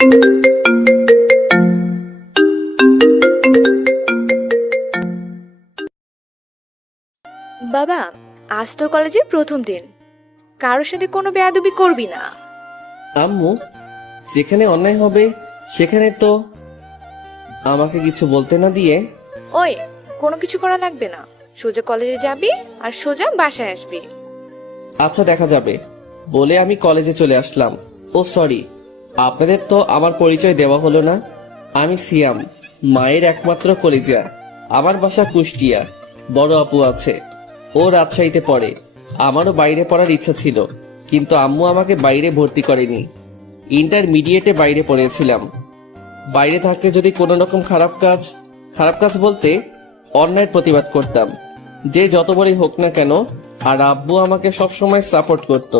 বাবা, আজ তোর কলেজের প্রথম দিন, কারোর সাথে কোনো বেয়াদবি করবি না। আম্মু, যেখানে অন্যায় হবে সেখানে তো আমাকে কিছু বলতে না দিয়ে। ওই, কোনো কিছু করা লাগবে না, সোজা কলেজে যাবি আর সোজা বাসায় আসবি। আচ্ছা, দেখা যাবে বলে আমি কলেজে চলে আসলাম। ও সরি, আপনাদের তো আমার পরিচয় দেওয়া হলো না। আমি সিয়াম, মায়ের একমাত্র কলিজা। আমার বাসা কুষ্টিয়া। বড় আপু আছে, ও রাজশাহীতে পড়ে। আমারও বাইরে পড়ার ইচ্ছা ছিল, কিন্তু আম্মু আমাকে বাইরে ভর্তি করেনি। ইন্টারমিডিয়েটে বাইরে পড়েছিলাম। বাইরে থাকতে যদি কোনো রকম খারাপ কাজ বলতে অন্যায়ের প্রতিবাদ করতাম, যে যত বড়ই হোক না কেন। আর আব্বু আমাকে সবসময় সাপোর্ট করত।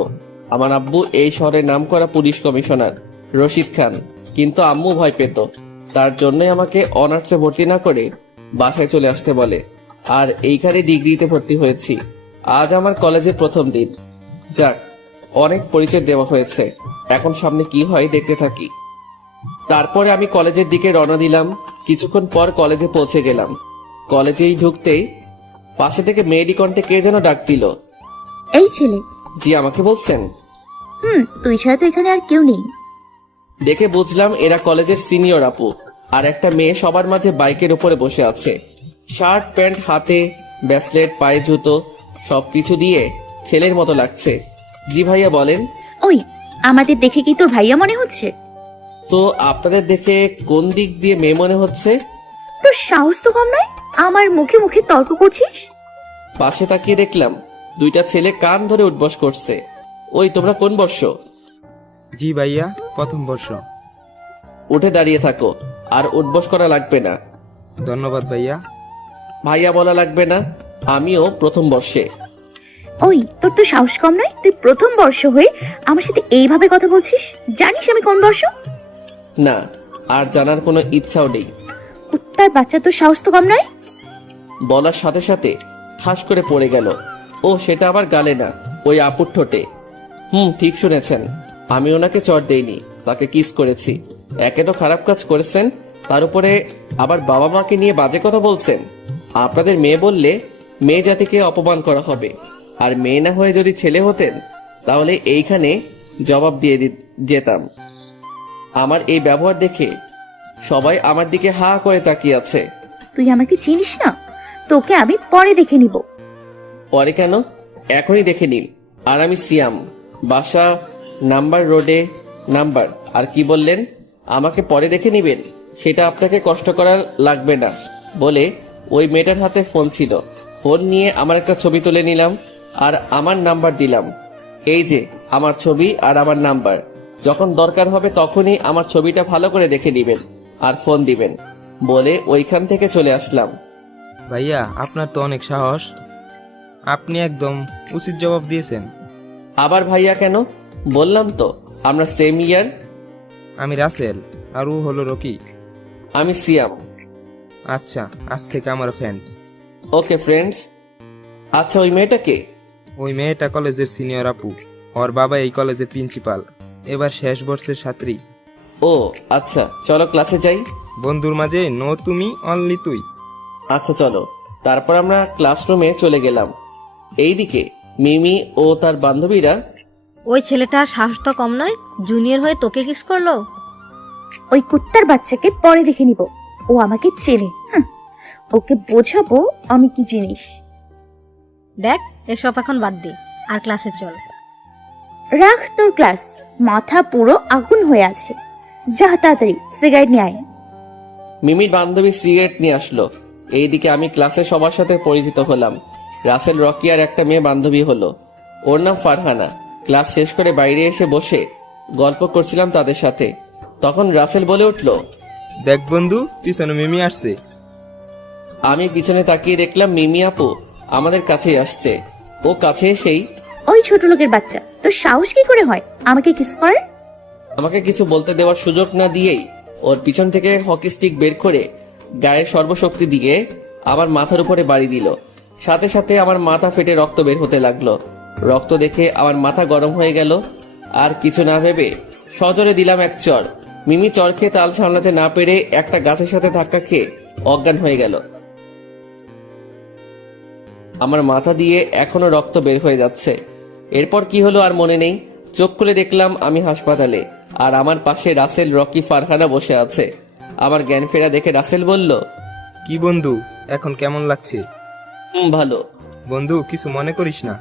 আমার আব্বু এই শহরের নামকরা পুলিশ কমিশনার রশিদ খান, কিন্তু আম্মু ভয় পেত। তার জন্যই আমাকে অনার্সে ভর্তি না করে বাসায় চলে আসতে বলে। আর এইখানে ডিগ্রিতে ভর্তি হয়েছি। আজ আমার কলেজের প্রথম দিন। যাক, অনেক পরিচয় দেওয়া হয়েছে, এখন সামনে কি হয় দেখতে থাকি। তারপরে আমি কলেজের দিকে রওনা দিলাম। কিছুক্ষণ পর কলেজে পৌঁছে গেলাম। কলেজেই ঢুকতেই পাশে থেকে মেয়েলি কণ্ঠে কে যেন ডাক দিল। এই ছেলে। জি, আমাকে বলছেন? তুই ছাড়া তো এখানে আর কেউ নেই। দেখে বুঝলাম এরা কলেজের সিনিয়র আপু। আর একটা মেয়ে সবার মাঝে বাইকের উপরে বসে আছে। শার্ট প্যান্ট হাতে, ব্রেসলেট, পায়ে জুতো, সবকিছু দিয়ে ছেলের মতো লাগছে। জি ভাইয়া, বলেন। ওই, আমাদের দেখে কি তোর ভাইয়া মনে হচ্ছে? তো আপনাদের দেখে কোন দিক দিয়ে মেয়ে মনে হচ্ছে? তোর সাহস তো কম নয়, আমার মুখে মুখে তর্ক করছিস। পাশে তাকিয়ে দেখলাম দুইটা ছেলে কান ধরে উঠবস করছে। ওই, তোমরা কোন বর্ষ? জি ভাইয়া, প্রথম বর্ষ। উঠে দাঁড়িয়ে থাকো, আর উঠবস করা লাগবে না। ধন্যবাদ ভাইয়া। ভাইয়া বলা লাগবে না, আমিও প্রথম বর্ষে। ওই, তোর তো সাহস কম নয়, তুই প্রথম বর্ষ হয়ে আমার সাথে এইভাবে কথা বলছিস? জানিস আমি কোন বর্ষ? না, আর জানার কোনো ইচ্ছাও নেই। কুত্তার বাচ্চা, তোর সাহস তো কম নয়। বলার সাথে সাথে ঠাস করে পড়ে গেল। ও, সেটা আবার গালে না, ওই আপুর ঠোঁটে। ঠিক শুনেছেন, আমি ওনাকে চড় দেইনি, তাকে কিস করেছি। একে তো খারাপ কাজ করেছেন, তার উপরে আবার বাবা মাকে নিয়ে বাজে কথা বলছেন। আপনাদের মেয়ে বললে মেয়ে জাতিকে অপমান করা হবে, আর মেয়ে না হয়ে যদি ছেলে হতেন তাহলে এইখানে জবাব দিয়ে যেতাম। আমার এই ব্যবহার দেখে সবাই আমার দিকে হা করে তাকিয়ে আছে। তুই আমাকে চিনিস না, তোকে আমি পরে দেখে নিব। পরে কেন, এখনই দেখে নিন। আর আমি সিয়াম, বাসা নাম্বার রোডে নাম্বার। আর কি বললেন? আমাকে পরে দেখে নিবেন, সেটা আপনাকে কষ্ট করা লাগবে না বলে ওই মেয়েটার হাতে ফোন ছিল। ফোন নিয়ে আমার একটা ছবি তুলে নিলাম আর আমার নাম্বার দিলাম। এই যে আমার ছবি আর আমার নাম্বার, যখন দরকার হবে তখনই আমার ছবিটা ভালো করে দেখে নিবেন আর ফোন দিবেন বলে ওইখান থেকে চলে আসলাম। ভাইয়া, আপনার তো অনেক সাহস। আপনি একদম উচিত জবাব দিয়েছেন। আবার ভাইয়া কেন? বললাম তো আমরা সেম ইয়ার। আমি রাসেল, আর ও হলো রকি। আমি সিয়াম। আচ্ছা, আজ থেকে আমার ফ্রেন্ড। Okay friends. আচ্ছা, ওই মেয়েটাকে? ওই মেয়েটা কলেজের সিনিয়র আপু। ওর বাবা এই কলেজের প্রিন্সিপাল, এবার শেষ বর্ষের ছাত্রী। ও আচ্ছা, চলো ক্লাসে যাই। বন্ধুর মাঝে নো তুমি, অনলি তুই। আচ্ছা চলো। তারপর আমরা ক্লাসরুমে চলে গেলাম। এইদিকে মিমি ও তার বান্ধবীরা। ওই ছেলেটার সাহস তো কম নয়, জুনিয়র হয়ে তোকে কিস করলো। ওই কুত্তার বাচ্চাকে পরে দেখে নিব, ও আমাকে চেনে। ওকে বোঝাবো আমি কি জিনিস। দেখ, এসব এখন বাদ দে, আর ক্লাসে চল। রাখ তোর ক্লাস, মাথা পুরো আগুন হয়ে আছে। যা তাড়াতাড়ি সিগারেট নিয়ে আয়। মিমির বান্ধবী সিগারেট নিয়ে আসলো। এইদিকে আমি ক্লাসে সবার সাথে পরিচিত হলাম। রাসেল, রকি আর একটা মেয়ে বান্ধবী হলো, ওর নাম ফারহানা। ক্লাস শেষ করে বাইরে এসে বসে গল্প করছিলাম তাদের সাথে। তখন রাসেল বলে উঠলো, দেখ বন্ধু, পিছনে মিমি আসছে। আমি পিছনে তাকিয়ে দেখলাম মিমি আপু আমাদের কাছেই আসছে। ও কাছে এসেই, ওই ছোট লোকের বাচ্চা, তোর সাহস কি করে হয় আমাকে কিস করার? আমাকে কিছু বলতে দেওয়ার সুযোগ না দিয়েই ওর পিছন থেকে হকি স্টিক বের করে গায়ের সর্বশক্তি দিয়ে আমার মাথার উপরে বাড়ি দিল। সাথে সাথে আমার মাথা ফেটে রক্ত বের হতে লাগলো। রক্ত দেখে আমার মাথা গরম হয়ে গেল। আর কিছু না ভেবে সজোরে দিলাম এক চড়। মিমি চর খেয়ে তাল সামলাতে না পেরে একটা গাছের সাথে ধাক্কা খেয়ে অজ্ঞান হয়ে গেল। আমার মাথা দিয়ে এখনো রক্ত বের হয়ে যাচ্ছে। এরপর কি হলো আর মনে নেই। চোখ খুলে দেখলাম আমি হাসপাতালে, আর আমার পাশে রাসেল, রকি, ফারহানা বসে আছে। আমার জ্ঞান ফেরা দেখে রাসেল বলল, কি বন্ধু, এখন কেমন লাগছে? ভালো। বন্ধু, কিছু মনে করিস না?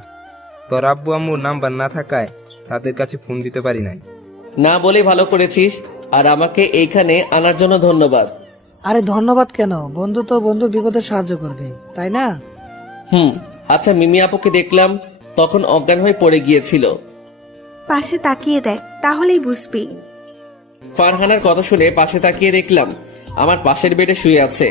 তোর আব্বু আম্মুর নাম্বার না থাকায় তাদের কাছে ফোন দিতে পারি নাই। না বলে ভালো করেছিস, আর আমাকে এইখানে আনার জন্য ধন্যবাদ। আরে ধন্যবাদ কেন, বন্ধু তো বন্ধু বিপদে সাহায্য করবে, তাই না? আচ্ছা, মিমি আপুকে দেখলাম তখন অজ্ঞান হয়ে পড়ে গিয়েছিল। পাশে তাকিয়ে দেখ, তাহলেই বুঝবি। ফারহানার কথা শুনে পাশে তাকিয়ে দেখলাম আমার পাশের বেডে শুয়ে আছে।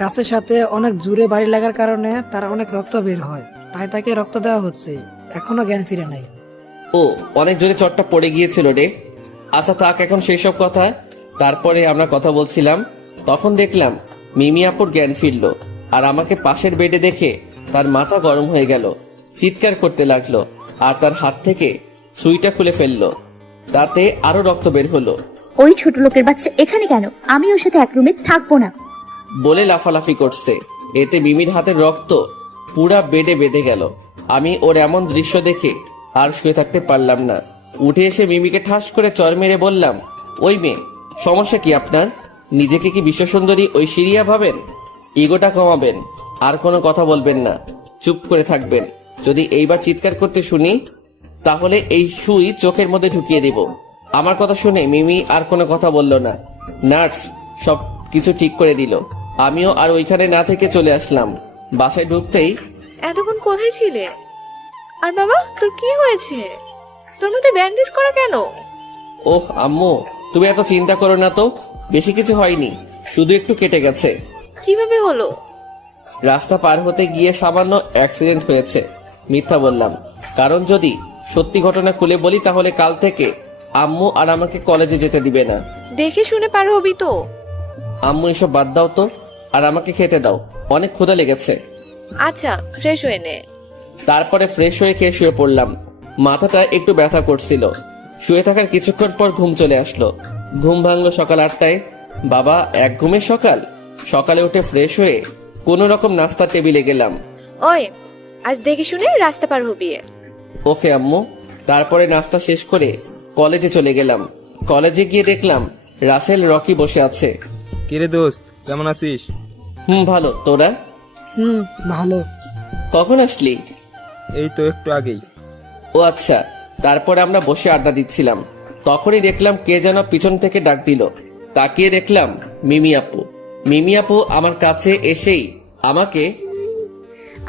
গাছের সাথে অনেক জোরে বাড়ি লাগার কারণে তার অনেক রক্ত বের হয়, তাই তাকে রক্ত দেওয়া হচ্ছে। এখনো জ্ঞান ফিরে নাই। ও, অনেক জোরে চটটা পড়ে গিয়েছিল রে। আচ্ছা থাক এখন সেই সব কথা। তারপরে আমরা কথা বলছিলাম, তখন দেখলাম মিমি আপুর জ্ঞান ফিরল, আর আমাকে পাশের বেডে দেখে তার মাথা গরম হয়ে গেল, চিৎকার করতে লাগলো, আর তার হাত থেকে সুইটা খুলে ফেললো। তাতে আরো রক্ত বের হলো। ওই ছোট লোকের বাচ্চা এখানে কেন? আমি ওর সাথে এক রুমে থাকবো না। বলে লাফালাফি করছে। এতে মিমির হাতের রক্ত পুরা বেডে বেঁধে গেল। আমি ওর এমন দৃশ্য দেখে আর শুয়ে থাকতে পারলাম না। উঠে এসে মিমিকে ঠাস করে চর মেরে বললাম, ওই মেয়ে, সমস্যা কি আপনার? নিজেকে কি বিশ্বসুন্দরী ঐশ্বরিয়া ভাবেন? ইগোটা কমাবেন, আর কোনো কথা বলবেন না, চুপ করে থাকবেন। যদি এইবার চিৎকার করতে শুনি তাহলে এই সুই চোখের মধ্যে ঢুকিয়ে দিব। আমার কথা শুনে মিমি আর কোনো কথা বলল না। নার্স সব কিছু ঠিক করে দিল। আমিও আর ওইখানে না থেকে চলে আসলাম। বাসায় ঢুকতেই, এতক্ষণ কোথায় ছিলে? আর বাবা, তোর কি হয়েছে? তোর মধ্যে ব্যান্ডেজ করা কেন? ওহ আম্মু, তুমি এত চিন্তা করো না তো, বেশি কিছু হয়নি, শুধু একটু কেটে গেছে। কিভাবে হলো? রাস্তা পার হতে গিয়ে সামান্য অ্যাক্সিডেন্ট হয়েছে। মিথ্যা বললাম, কারণ যদি সত্যি ঘটনা খুলে বলি তাহলে কাল থেকে আম্মু আর আমাকে কলেজে যেতে দিবে না। দেখে শুনে পার হবি তো? আম্মু এসব বাদ দাও তো, আর আমাকে খেতে দাও, অনেক ক্ষুধা লেগেছে। আচ্ছা, ফ্রেশ হয়ে নে। তারপরে ফ্রেশ হয়ে খেয়ে শুয়ে পড়লাম। মাথাটা একটু ব্যথা করছিল। শুয়ে থাকার কিছুক্ষণ পর ঘুম চলে আসলো। ঘুম ভাঙলো সকাল 8টায়। বাবা, এক ঘুমের সকাল। সকালে উঠে ফ্রেশ হয়ে কোনো রকম নাস্তার টেবিলে গেলাম। ওই, আজ দেখে শুনে রাস্তা পার হবি। ওকে আম্মু। তারপরে নাস্তা শেষ করে কলেজে চলে গেলাম। কলেজে গিয়ে দেখলাম রাসেল, রকি বসে আছে। কিরে দোস্ত, কেমন আছিস? ভালো, তোরা? ভালো। কখন আসলি? এই তো একটু আগেই। ও আচ্ছা। তারপরে আমরা বসে আড্ডা দিচ্ছিলাম, তখনই দেখলাম কে যেন পিছন থেকে ডাক দিল। তাকিয়ে দেখলাম মিমি আপু। মিমি আপু আমার কাছে এসেই আমাকে,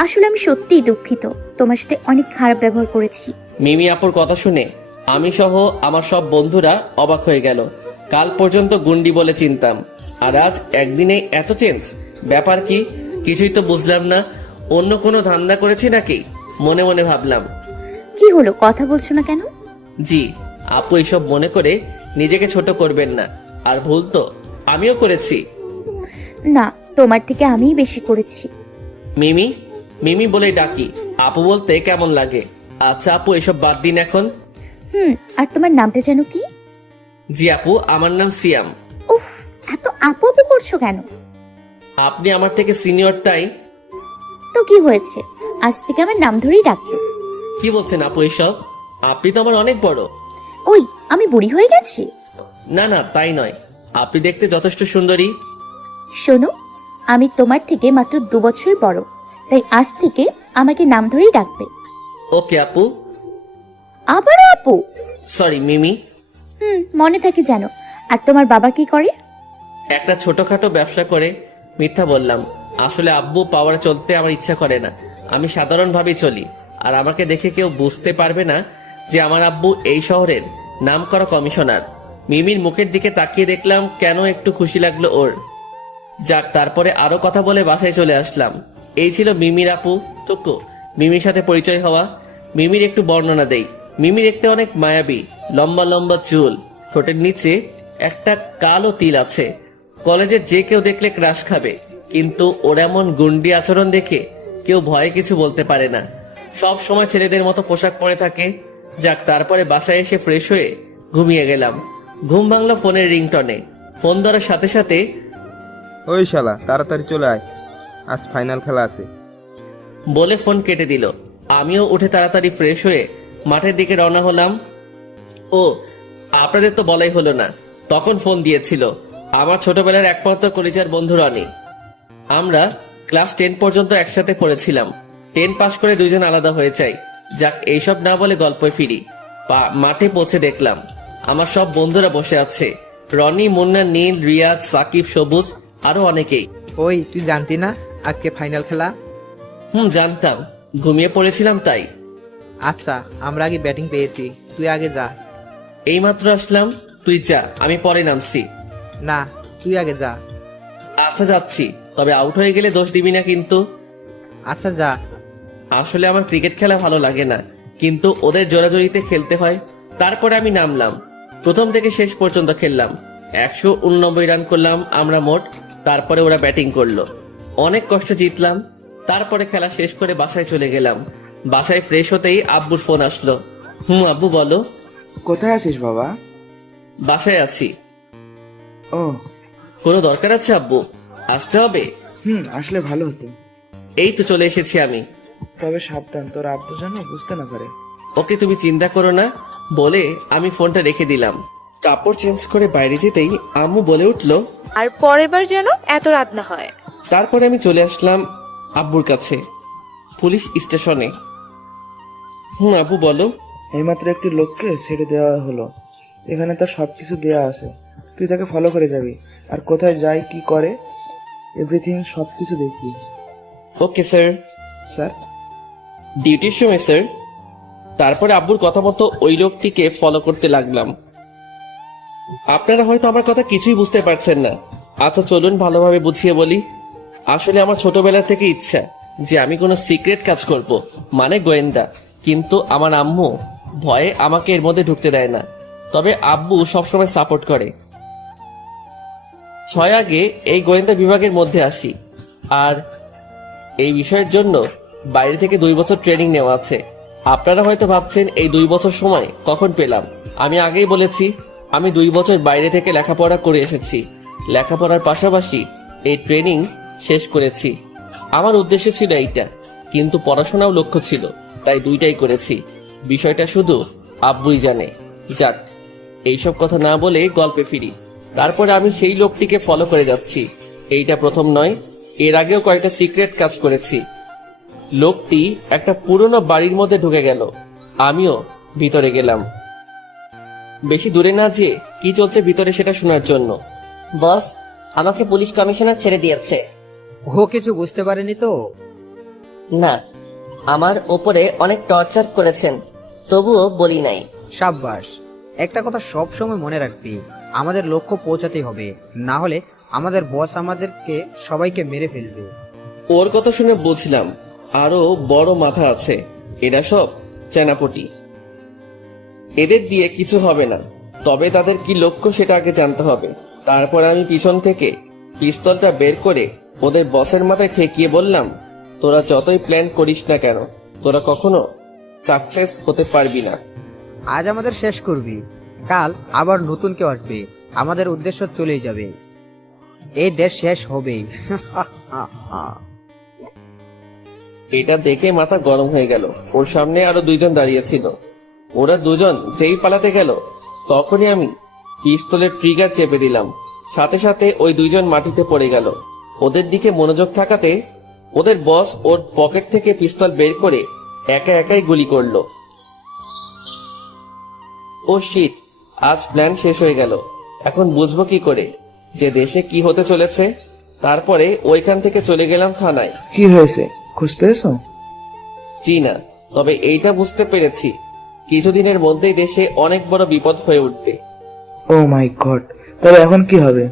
আসলে আমি সত্যিই দুঃখিত, তোমার সাথে অনেক খারাপ ব্যবহার করেছি। মিমি আপুর কথা শুনে আমি সহ আমার সব বন্ধুরা অবাক হয়ে গেল। কাল পর্যন্ত গুন্ডি বলে চিনতাম, আর আজ একদিনে এত চেঞ্জ। ব্যাপার কি? কিছুই তো বুঝলাম না। অন্য কোনো ধান্দা করেছি নাকি? মনে মনে ভাবলাম। কি হলো, কথা বলছো না কেন? জি, আপু এসব মনে করে নিজেকে ছোট করবেন না। আর ভুল তো আমিও করেছি। না, তোমার থেকে আমিই বেশি করেছি। মিমি, মিমি বলে ডাকি, আপু বলতে কেমন লাগে? আচ্ছা আপু, এসব বাদ দিন এখন। আর তোমার নামটা যেন কি? জি আপু, আমার নাম সিয়াম। উফ, এত আপু আপু করছো কেন? আপনি আমার থেকে সিনিয়র তাই। তো কি হয়েছে, আজ থেকে আমার নাম ধরেই ডাকো। কি বলছেন আপু এসব? আপনি তো আমার অনেক বড়। ওই, আমি বুড়ি হয়ে গেছি? না না, তাই নয়, আপনি দেখতে যথেষ্ট সুন্দরী। শোনো, আমি তোমার থেকে মাত্র 2 বছর বড়, তাই আজ থেকে আমাকে নাম ধরেই ডাকবে। ওকে আপু। আবারও আপু? সরি মিমি। মনে থাকে জানো। আর তোমার বাবা কি করে? একটা ছোটখাটো ব্যবসা করে। মিথ্যা বললাম, আসলে আব্বু পাওয়ার চলতে আমার ইচ্ছা করে না। আমি সাধারণভাবেই চলি, আর আমাকে দেখে কেউ বুঝতে পারবে না যে আমার আব্বু এই শহরের নামকরা কমিশনার। মিমির মুখের দিকে তাকিয়ে দেখলাম কেন একটু খুশি লাগলো ওর। যাক, তারপরে আরো কথা বলে বাসায় চলে আসলাম। এই ছিল মিমির আপু টুকু। মিমির সাথে পরিচয় হওয়া। মিমির একটু বর্ণনা দেই। মিমি দেখতে অনেক মায়াবী, লম্বা লম্বা চুল, ঠোঁটের নিচে একটা কালো তিল আছে। কলেজের যে কেউ দেখলে ক্রাশ খাবে, কিন্তু ওর এমন গুন্ডি আচরণ দেখে কেউ ভয়ে কিছু বলতে পারে না। সব সময় ছেলেদের মতো পোশাক পরে থাকে। যাক, তারপরে বাসায় এসে ফ্রেশ হয়ে ঘুমিয়ে গেলাম। ঘুম ভাঙলো ফোনের রিংটনে। ফোন ধরার সাথে সাথে ওই শালা তাড়াতাড়ি চলে আয়, আজ ফাইনাল খেলা আছে। বলে ফোন কেটে দিল। আমিও উঠে তাড়াতাড়ি ফ্রেশ হয়ে মাঠের দিকে রওনা হলাম। ও, আপনাদের তো বলাই হলো না, তখন ফোন দিয়েছিল আমার ছোটবেলার একমাত্র কলেজের বন্ধু রনি। আমরা ক্লাস 10 পর্যন্ত একসাথে পড়েছিলাম। 10 পাশ করে দুইজন আলাদা হয়ে যাই। যাক, এইসব না বলে গল্পে ফিরি। মাঠে পৌঁছে দেখলাম আমার সব বন্ধুরা বসে আছে। রনি, মুন্না, নীল, রিয়াজ, সাকিব, সবুজ, আরো অনেকেই। ওই তুই জানতি না আজকে ফাইনাল খেলা? জানতাম, ঘুমিয়ে পড়েছিলাম তাই। আচ্ছা, আমরা আগে ব্যাটিং পেয়েছি, তুই আগে যা। এইমাত্র আসলাম, তুই যা, আমি পরে নামছি। না, তুই আগে যা। আচ্ছা যাচ্ছি, তবে আউট হয়ে গেলে দোষ দিবি না কিন্তু। আচ্ছা যা। আসলে আমার ক্রিকেট খেলা ভালো লাগে না, কিন্তু ওদের জোরাজোরিতে খেলতে হয়। তারপরে আমি নামলাম, প্রথম থেকে শেষ পর্যন্ত খেললাম। 189 রান করলাম আমরা মোট। তারপরে ওরা ব্যাটিং করলো, অনেক কষ্টে জিতলাম। তারপরে খেলা শেষ করে বাসায় চলে গেলাম। বাসায় ফ্রেশ হতেই আব্বুর ফোন আসলো। আব্বু বলো। কোথায় আছিস বাবা? বাসায় আছি। ও, কোনো দরকার আছে আব্বু? আসতে হবে? আসলে ভালো হতো। এই তো চলে এসেছি আমি। তবে সাবধান, তোর আব্বু যেন বুঝতে না পারে। ওকে, তুমি চিন্তা করো না, বলে আমি ফোনটা রেখে দিলাম। কাপড় চেঞ্জ করে বাইরে যেতেই আম্মু বলে উঠলো, আর পরের বার যেন এত রাত না হয়। তারপরে আমি চলে আসলাম আব্বুর কাছে, পুলিশ স্টেশনে। আব্বু বলো। এইমাত্র একটি লোককে ছেড়ে দেওয়া হলো। এখানে তার সবকিছু দেওয়া আছে, তুই তাকে ফলো করে যাবি, আর কোথায় যায় কি করে এভরিথিং সবকিছু দেখবি। Okay sir. স্যার? ডিউটির সময় স্যার। তারপরে আব্বুর কথা মতো ওই লোকটিকে ফলো করতে লাগলাম। আপনারা হয়তো আমার কথা কিছুই বুঝতে পারছেন না। আচ্ছা চলুন ভালোভাবে বুঝিয়ে বলি। আসলে আমার ছোটবেলা থেকে ইচ্ছা যে আমি কোনো সিক্রেট কাজ করব, মানে গোয়েন্দা। কিন্তু আমার আম্মু ভয়ে আমাকে এর মধ্যে ঢুকতে দেয় না, তবে আব্বু সবসময় সাপোর্ট করে। 6 আগে এই গোয়েন্দা বিভাগের মধ্যে আসি, আর এই বিষয়ের জন্য বাইরে থেকে 2 বছর ট্রেনিং নেওয়া আছে। আপনারা হয়তো ভাবছেন এই 2 বছর সময় কখন পেলাম। আমি আগেই বলেছি, আমি 2 বছর বাইরে থেকে লেখাপড়া করে এসেছি। লেখাপড়ার পাশাপাশি এই ট্রেনিং শেষ করেছি। আমার উদ্দেশ্য ছিল এইটা, কিন্তু পড়াশোনাও লক্ষ্য ছিল, তাই দুইটাই করেছি। বিষয়টা শুধু আব্বুই জানে। যাক, এইসব কথা না বলে গল্পে ফিরি। তারপরে আমি সেই লোকটিকে ফলো করে যাচ্ছি। এইটা প্রথম নয়, এর আগেও কয়েকটা সিক্রেট কাজ করেছি। লোকটি একটা পুরনো বাড়ির মধ্যে ঢুকে গেল, আমিও ভিতরে গেলাম। বেশি দূরে না যে কি চলছে ভিতরে সেটা শোনার জন্য। বস, আমাকে পুলিশ কমিশনার ছেড়ে দিয়েছে। ও কিছু বুঝতে পারেনি তো? না, আমার ওপরে অনেক টর্চার করেছেন, তবুও বলি নাই। সাব্বাস। একটা কথা সব সময় মনে রাখবি, আমাদের লক্ষ্য পৌঁছাতেই হবে, না হলে আমাদের বস আমাদেরকে সবাইকে মেরে ফেলবে। ওর কথা শুনে বুঝলাম আরো বড় মাথা আছে। এরা সব চেনাপটি, এদের দিয়ে কিছু হবে না। তবে তাদের কি লক্ষ্য সেটা আগে জানতে হবে। তারপর আমি পিছন থেকে পিস্তলটা বের করে ওদের বসের মাথায় ঠেকিয়ে বললাম, তোরা যতই প্ল্যান করিস না কেন, তোরা কখনো সাকসেস হতে পারবি না। আজ আমাদের শেষ করবি, কাল আবার নতুন কেউ আসবে, আমাদের উদ্দেশ্য চলেই যাবে, এই দেশ শেষ হবেই। এটা দেখে মাথা গরম হয়ে গেল। ওর সামনে আরো 2 জন দাঁড়িয়ে ছিল। ওরা 2 জন যেই পালাতে গেল, তখনই আমি পিস্তলের ট্রিগার চেপে দিলাম। সাথে সাথে ওই 2 জন মাটিতে পড়ে গেল। ওদের দিকে মনোযোগ থাকাতে ওদের বস ওর পকেট থেকে পিস্তল বের করে একা একাই গুলি করলো। ও শিট, আজ প্ল্যান শেষ হয়ে গেল। এখন বুঝবো কি করে যে দেশে কি হতে চলেছে। তারপরে ওইখান থেকে চলে গেলাম থানায়। কি হয়েছে, খোঁজ পেয়েছো? জি না, তবে এইটা বুঝতে পেরেছি কিছুদিনের মধ্যেই দেশে অনেক বড় বিপদ হয়ে উঠবে। ও মাই গড, তাহলে এখন কি হবে?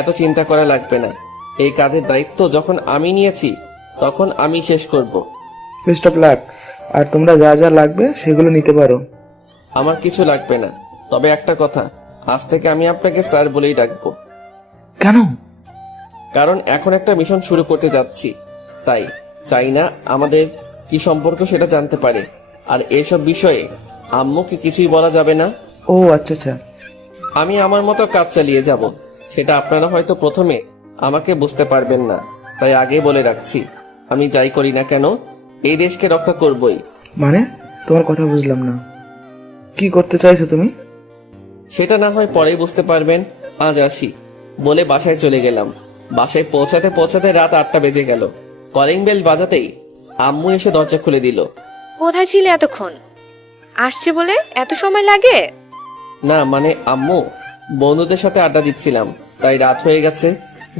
এত চিন্তা করা লাগবে না। এই কাজের দায়িত্ব যখন আমি নিয়েছি, তখন আমি শেষ করব। Best of luck. আর তোমরা যা যা লাগবে সেগুলো নিতে পারো। আমার কিছু লাগবে না, তবে একটা কথা, আজ থেকে আমি আপনাকে স্যার বলেই ডাকবো। কেন? কারণ এখন একটা মিশন শুরু করতে যাচ্ছি, তাই চাই না আমাদের কি সম্পর্ক সেটা জানতে পারে। আর এসব বিষয়ে আম্মুকে কিছুই বলা যাবে না। ও আচ্ছা আচ্ছা। আমি আমার মতো কাজ চালিয়ে যাব। সেটা আপনারা হয়তো প্রথমে আমাকে বুঝতে পারবেন না, তাই আগে বলে রাখছি, আমি যাই করি না কেন এই দেশকে রক্ষা করবই। মানে তোমার কথা বুঝলাম না, কি করতে চাইছো তুমি? সেটা না হয় পরেই বুঝতে পারবেন, আজ আসি বলে বাসায় চলে গেলাম। বাসায় পৌঁছাতে পৌঁছাতে রাত 8টা বেজে গেল। কলিং বেল বাজাতেই আম্মু এসে দরজা খুলে দিল। কোথায় ছিলে এতক্ষণ? আসছে বলে এত সময় লাগে? না মানে আম্মু, বন্ধুদের সাথে আড্ডা দিচ্ছিলাম, তাই রাত হয়ে গেছে,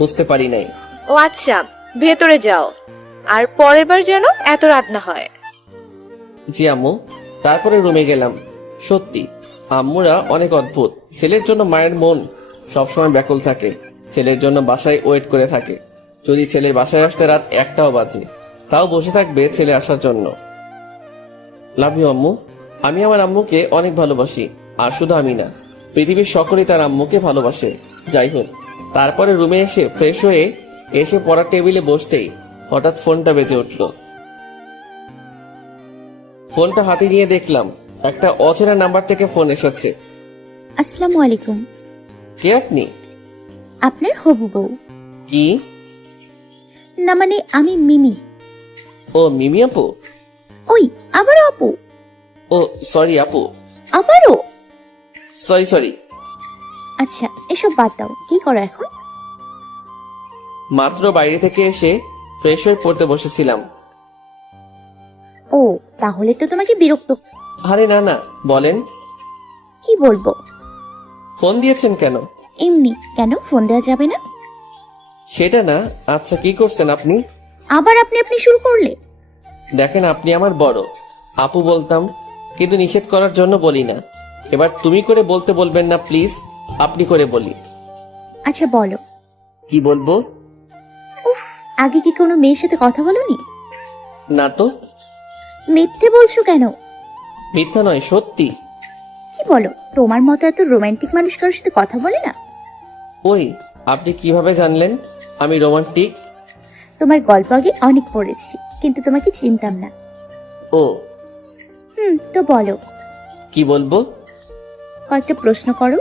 বুঝতে পারি নাই। ও আচ্ছা, ভেতরে যাও, আর পরের বার যেন এত রাত না হয়। জি আম্মু। তারপরে রুমে গেলাম। সত্যি আম্মুরা অনেক অদ্ভুত। ছেলের জন্য মায়ের মন সবসময় ব্যাকুল থাকে, ছেলের জন্য বাসায় ওয়েট করে থাকে। যদি ছেলের বাসায় আসতে রাত 1টাও বাজে, তাও বসে থাকবে ছেলে আসার জন্য। লাভ ইউ আম্মু। আমি আমার আম্মুকে অনেক ভালোবাসি, আর শুধু আমি না, পৃথিবীর সকলেই তার আম্মুকে ভালোবাসে। যাই হোক, তারপরে রুমে এসে ফ্রেশ হয়ে এসে পড়ার টেবিলে বসতেই হঠাৎ ফোনটা বেজে উঠল। ফোনটা হাতে নিয়ে দেখলাম একটা অচেনা নাম্বার থেকে ফোন এসেছে। আসসালামু আলাইকুম। কে আপনি? আপনার হবু বউ। কি? না মানে আমি মিমি। ও মিমি আপু? ওই আবারও আপু? ও সরি আপু, আবারও? সরি। আচ্ছা এসব বাদ দাও, কি করো এখন? মাত্র বাইরে থেকে এসে ফ্রেশ হয়ে পড়তে বসেছিলাম। ও তাহলে তো তোমাকে বিরক্ত। আরে না না, বলেন। কি বলবো? ফোন দিয়েছেন কেন? এমনি। কেন ফোন দেওয়া যাবে না? সেটা না, আচ্ছা কি করছেন আপনি? আবার আপনি আপনি শুরু করলে। দেখেন আপনি আমার বড়, আপু বলতাম, কিন্তু নিষেধ করার জন্য বলি না। এবার তুমি করে বলতে বলবেন না প্লিজ, আপনি করে বলি। আচ্ছা বলো। কি বলবো? উফ, আগে কি কোনো মেয়ের সাথে কথা বলোনি? না তো। মিথ্যে বলছো কেন? মিথ্যা নয়, সত্যি। কি বলো, তোমার মতো এত রোমান্টিক মানুষ কারোর সাথে কথা বলে না? ওই আপনি কিভাবে জানলেন আমি রোমান্টিক? তোমার গল্প আগে অনেক পড়েছি, কিন্তু তোমাকে চিনতাম না। ও তো বলো। কি বলবো? কয়েকটা প্রশ্ন করো।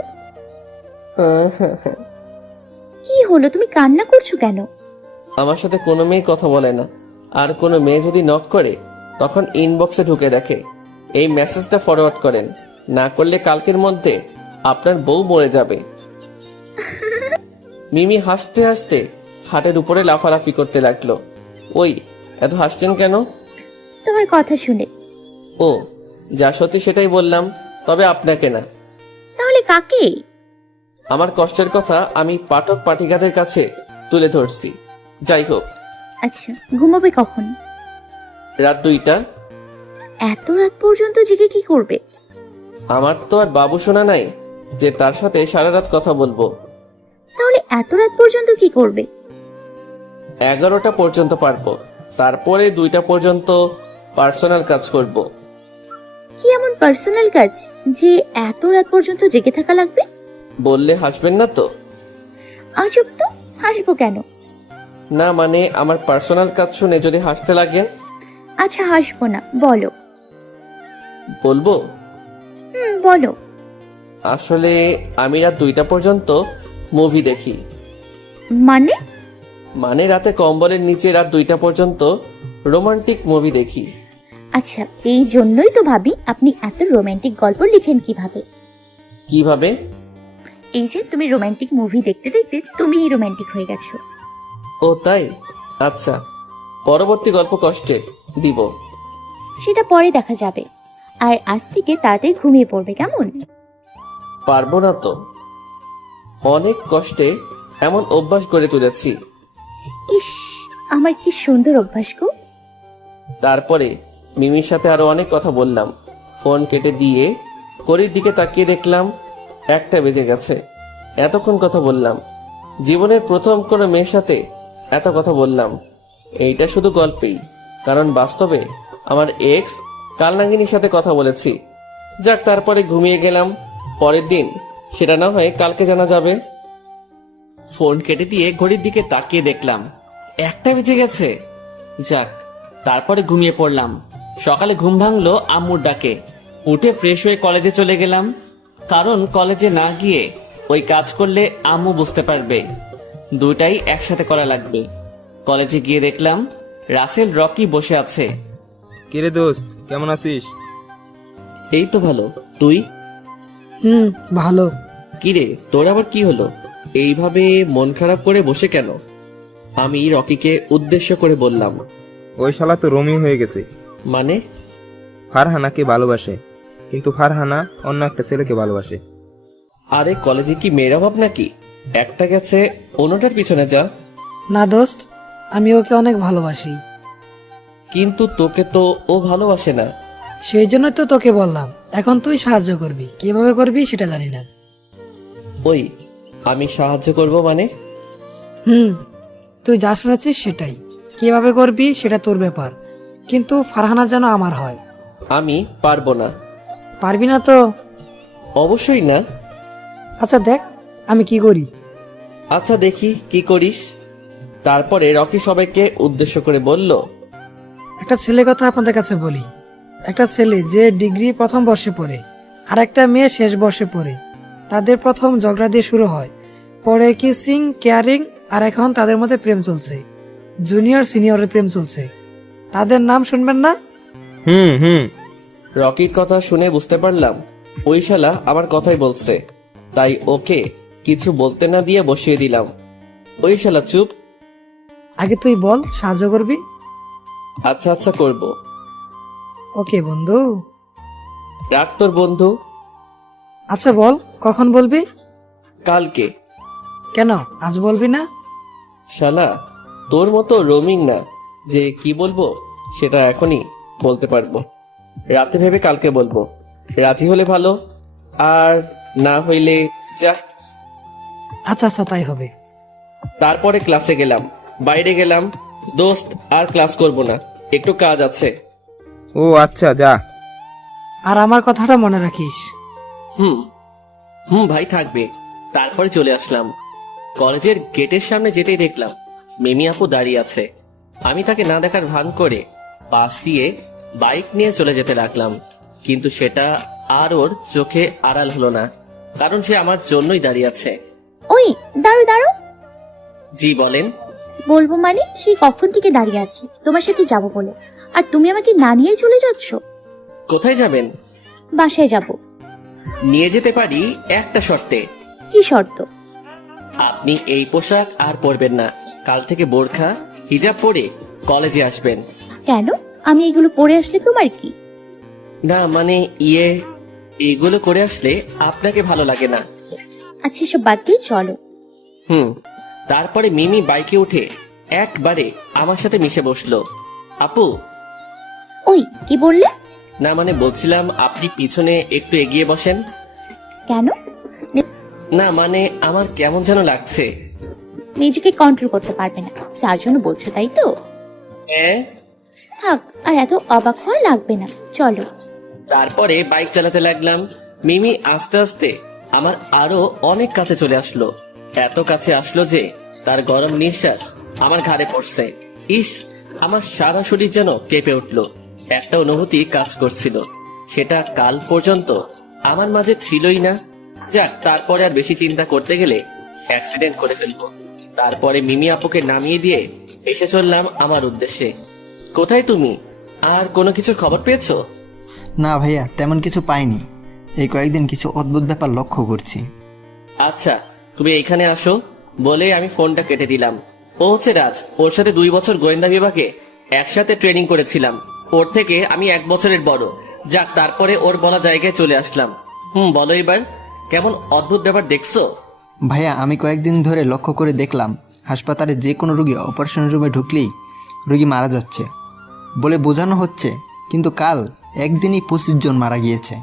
কি হলো, তুমি কান্না করছো কেন? আমার সাথে কোনো মেয়ে কথা বলে না, আর কোনো মেয়ে যদি নক করে তখন ইনবক্সে ঢুকে দেখে। এই মেসেজটা ফরওয়ার্ড করেন, না করলে কালকের মধ্যে আপনার বউ মরে যাবে। মিমি হাসতে হাসতে খাটের উপরে লাফালাফি করতে লাগলো। ওই এত হাসছেন কেন? তোমার কথা শুনে। ও যা সত্যি সেটাই বললাম, তবে আপনাকে না। তাহলে কাকে? আমার কষ্টের কথা আমি পাঠক পাঠিকাদের কাছে তুলে ধরছি। যাই হোক, আচ্ছা ঘুমাবে কখন? রাত 2টা। এত রাত পর্যন্ত জেগে কি করবে? আমার তো আর বাবু শোনা নাই যে তার সাথে সারা রাত কথা বলবো। তাহলে এত রাত পর্যন্ত কি করবে? 11টা পর্যন্ত পারবো, তারপরে 2টা পর্যন্ত পার্সোনাল কাজ করব। কি এমন পার্সোনাল কাজ যে এত রাত পর্যন্ত জেগে থাকা লাগবে? বললে হাসবেন না তো? আজব তো, হাসবো কেন? না মানে আমার পার্সোনাল কাজ শুনে যদি হাসতে লাগে। আচ্ছা হাসবো না, বলো। বলবো? বলো। আসলে আমি রাত 2টা পর্যন্ত মুভি দেখি। মানে রাতে কম্বলের নিচে রাত 2টা পর্যন্ত রোমান্টিক মুভি দেখি। আচ্ছা এই জন্যই তো ভাবি আপনি এত রোমান্টিক গল্প লিখেন কিভাবে। কিভাবে? এই যে তুমি রোমান্টিক মুভি দেখতে দেখতে তুমিই রোমান্টিক হয়ে গেছো। ও তাই? আচ্ছা, পরবর্তী গল্প কষ্টের দিব। সেটা পরে দেখা যাবে। আর আজ থেকে তাড়াতাড়ি ঘুমিয়ে পড়বে, কেমন? পারবো না তো, অনেক কষ্টে এমন অভ্যাস গড়ে তুলেছি। ইস, আমার কি সুন্দর অভ্যাস গো। তারপরে মিমির সাথে আরো অনেক কথা বললাম। ফোন কেটে দিয়ে ঘড়ির দিকে তাকিয়ে দেখলাম 1টা বেজে গেছে। এতক্ষণ কথা বললাম, জীবনের প্রথম কোনো মেয়ের সাথে এত কথা বললাম। এইটা শুধু গল্পেই, কারণ বাস্তবে আমার এক্স কালনাগিনীর সাথে কথা বলেছি। যাক, তারপরে ঘুমিয়ে গেলাম। পরের দিন সেটা না হয় কালকে জানা যাবে। ফোন কেটে দিয়ে ঘড়ির দিকে তাকিয়ে দেখলাম 1টা বেজে গেছে। যাক, তারপরে ঘুমিয়ে পড়লাম। সকালে ঘুম ভাঙলো আম্মুর ডাকে। উঠে ফ্রেশ হয়ে কলেজে চলে গেলাম, কারণ কলেজে না গিয়ে ওই কাজ করলে আম্মু বুঝতে পারবে। দুটাই একসাথে করা লাগবে। কলেজে গিয়ে দেখলাম রাসেল রকি বসে আছে। কিরে দোস্ত, কেমন আছিস? এই তো ভালো, তুই? ভালো। কিরে, তোর আবার কি হলো? এইভাবে মন খারাপ করে বসে কেন? আমি রকিকে উদ্দেশ্য করে বললাম। ওই শালা তো রোমিও হয়ে গেছে। মানে? ফারহানাকে ভালোবাসে, কিন্তু ফারহানা অন্য একটা ছেলেকে ভালোবাসে। আরে কলেজে কি মেয়ের অভাব নাকি? একটা গেছে অন্যটার পিছনে যা। না দোস্ত, আমি ওকে অনেক ভালোবাসি। কিন্তু তোকে তো ও ভালোবাসে না। সেই জন্যই তো তোকে বললাম, এখন তুই সাহায্য করবি, কিভাবে করবি সেটা জানি না। ওই, আমি সাহায্য করব মানে? তুই যা শুনেছিস সেটাই, কিভাবে করবি সেটা তোর ব্যাপার, কিন্তু ফারহানা যেন আমার হয়। আমি পারবো না। পারবি না তো? অবশ্যই না। আচ্ছা দেখ আমি কি করি। আচ্ছা দেখি কি করিস। তারপরে রকি সবাইকে উদ্দেশ্য করে বলল, একটা ছেলে কথা আপনাদের কাছে বলি। একটা ছেলে যে ডিগ্রি প্রথম বর্ষে পড়ে, আর একটা মেয়ে শেষ বর্ষে পড়ে। তাদের প্রথম ঝগড়া দিয়ে শুরু হয়, পরে কিসিং, কেয়ারিং, আর এখন তাদের মধ্যে প্রেম চলছে। জুনিয়র সিনিয়রের প্রেম চলছে। তাদের নাম শুনবেন না? রকির কথা শুনে বুঝতে পারলাম ওই শালা আমার কথাই বলছে, তাই ওকে কিছু বলতে না দিয়ে বসিয়ে দিলাম। ওই শালা চুপ। আগে তুই বল, সাহায্য করবি? আচ্ছা আচ্ছা করব। ওকে বন্ধু। রাখ তোর বন্ধু। আচ্ছা বল, কখন বলবি? কালকে। কেন আজ বলবি না? শালা তোর মতো রোমিং না যে কি বলবো সেটা এখনই বলতে পারবো। রাতে ভেবে কালকে বলবো। রাজি হলে ভালো, আর না হইলে যা। আচ্ছা আচ্ছা তাই হবে। তারপরে ক্লাসে গেলাম। বাইরে গেলাম, দোস্ত আর ক্লাস করব না, একটু কাজ আছে। ও আচ্ছা, যা। আর আমার কথাটা মনে রাখিস। হুম হুম ভাই, থাকবে। তারপরে চলে আসলাম। কলেজের গেটের সামনে যেতেই দেখলাম মিমি আপু দাঁড়িয়ে আছে। আমি তাকে না দেখার ভান করে পাশ দিয়ে বাইক নিয়ে চলে যেতে লাগলাম, কিন্তু সেটা আর ওর চোখে আড়াল হলো না, কারণ সে আমার জন্যই দাঁড়িয়ে আছে। ওই দাঁড়ো দাঁড়ো। জি বলেন। বলবো মানে, সেই কখন থেকে দাঁড়িয়ে আছি তোমার সাথে যাবো বলে, আর তুমি আমাকে না নিয়েই চলে যাচ্ছ। কোথায় যাবেন? বাসায় যাব। নিয়ে যেতে পারি একটা শর্তে। কি শর্ত? আপনি এই পোশাক আর পরবেন না। কাল থেকে বোরখা হিজাব পরে কলেজে আসবেন। কেন? আমি এগুলো পরে আসলে তোমার কি? না মানে এইগুলো করে আসলে আপনাকে ভালো লাগে না। আচ্ছা সব বাদ দিয়ে চলো। তারপরে মিমি বাইকে উঠে একবারে আমার সাথে মিশে বসলো। আপু। ওই কি বললে? না মানে বলছিলাম আপনি পিছনে একটু এগিয়ে বসেন। কেন? না মানে আমার কেমন যেন লাগছে। নিজেকে কন্ট্রোল করতে পারবে না তার জন্য বলছো, তাই তো? হ্যাঁ। থাক, আর এত অবাক হওয়া লাগবে না, চলো। তারপরে বাইক চালাতে লাগলাম। মিমি আস্তে আস্তে আমার আরো অনেক কাছে চলে আসলো। এত কাছে আসলো যে তার গরম নিঃশ্বাস আমার ঘাড়ে পড়ছে। ইস, আমার সারা শরীর যেন কেঁপে উঠলো। একটা অনুভূতি কাজ করছিল, সেটা কাল পর্যন্ত আমার মাঝে ছিলই না। যাক, তারপরে আর বেশি চিন্তা করতে গেলে অ্যাক্সিডেন্ট করে ফেলবো। তারপরে মিমি আপুকে নামিয়ে দিয়ে এসে চললাম আমার উদ্দেশ্যে। কোথায় তুমি? আর কোনো কিছুর খবর পেয়েছো? না ভাইয়া, তেমন কিছু পাইনি। এই কয়েকদিন কিছু অদ্ভুত ব্যাপার লক্ষ্য করছি। আচ্ছা, তুমি এইখানে আসো বলে আমি ফোনটা কেটে দিলাম। ও হচ্ছে রাজ, ওর সাথে 2 বছর গোয়েন্দা বিভাগে একসাথে ট্রেনিং করেছিলাম। ওর থেকে আমি 1 বছরের বড়। যাক, তারপরে ওর বলা জায়গায় চলে আসলাম। বলো এবার, কেমন অদ্ভুত ব্যাপার দেখছো? ভাইয়া, আমি কয়েকদিন ধরে লক্ষ্য করে দেখলাম হাসপাতালে যে কোনো রোগী অপারেশন রুমে ঢুকলেই রোগী মারা যাচ্ছে বলে বোঝানো হচ্ছে, কিন্তু কাল একদিনই 25 জন মারা গিয়েছে।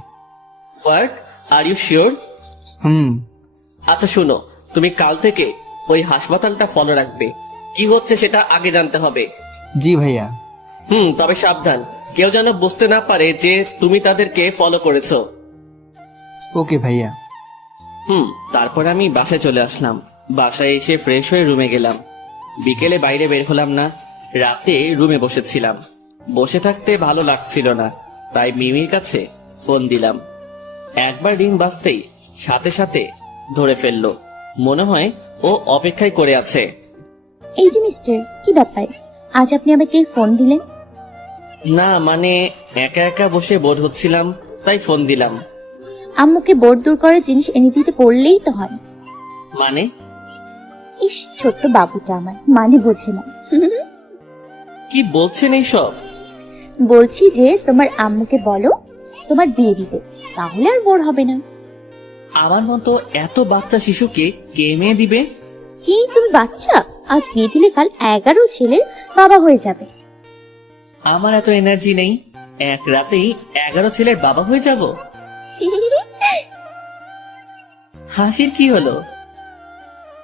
What, are you sure? আচ্ছা শুনো, তুমি কাল থেকে ওই হাসপাতালটা ফলো রাখবে। কি হচ্ছে সেটা আগে জানতে হবে। জি ভাইয়া। তবে সাবধান, কেউ যেন বুঝতে না পারে যে তুমি তাদেরকে ফলো করেছো। ওকে ভাইয়া। তারপর আমি বাসায় চলে আসলাম। বাসায় এসে ফ্রেশ হয়ে রুমে গেলাম। বিকেলে বাইরে বের হলাম না। রাতে রুমে বসেছিলাম। বসে থাকতে ভালো লাগছিল না, তাই মিমির কাছে ফোন দিলাম। একবার রিং বাজতেই সাথে সাথে ধরে ফেললো। মনে হয় ও অপেক্ষায় করে আছে। এই যে মিস্টার, কি ব্যাপার? আজ আপনি আমাকে ফোন দিলেন? না মানে একা একা বসে বোর হচ্ছিলাম, তাই ফোন দিলাম। আম্মুকে বোর্ড দূর করার জিনিস এনে দিতে বললেই তো হয়। মানে? ইস, ছোট্ট বাবুটা আমার মানে বোঝে না। কি বলছেন এইসব? বলছি যে তোমার আম্মুকে বলো তোমার বিয়ে দিতে, তাহলে আর বোর হবে না। আমার মতো এত বাচ্চা শিশুকে কে মেয়ে দিবে? কি তুমি বাচ্চা? আজ বিয়ে দিলে কাল 11 ছেলের বাবা হয়ে যাবে। আমার এত এনার্জি নেই, এক রাতেই 11 ছেলের বাবা হয়ে যাব। হাসির কি হলো?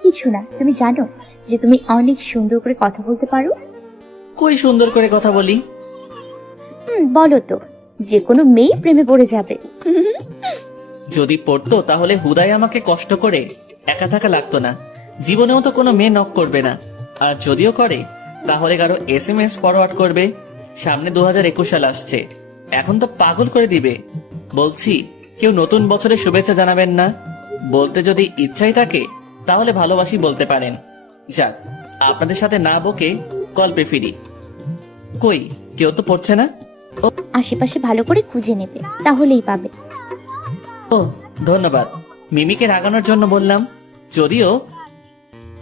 কিছু না। তুমি জানো যে তুমি অনেক সুন্দর করে কথা বলতে পারো? কই সুন্দর করে কথা বলি? বলো তো, যে কোনো মেয়ে প্রেমে পড়ে যাবে। যদি পড়তো তাহলে হুদাই আমাকে কষ্ট করে একা থাকা লাগতো না। জীবনেও তো কোনো মেয়ে নক করবে না, আর যদিও করে তাহলে কারো SMS ফরওয়ার্ড করবে। সামনে 2021 সাল আসছে, এখন তো পাগল করে দিবে। বলছি, কেউ নতুন বছরের শুভেচ্ছা জানাবেন না? বলতে যদি ইচ্ছাই থাকে তাহলে ভালোবাসি বলতে পারেন। যাক, আপনাদের সাথে না বকে গল্পে ফিরি। কই কেউ তো পড়ছে না। আশেপাশে ভালো করে খুঁজে নেবে, তাহলেই পাবে। ও ধন্যবাদ। মিমিকে রাগানোর জন্য বললাম। যদিও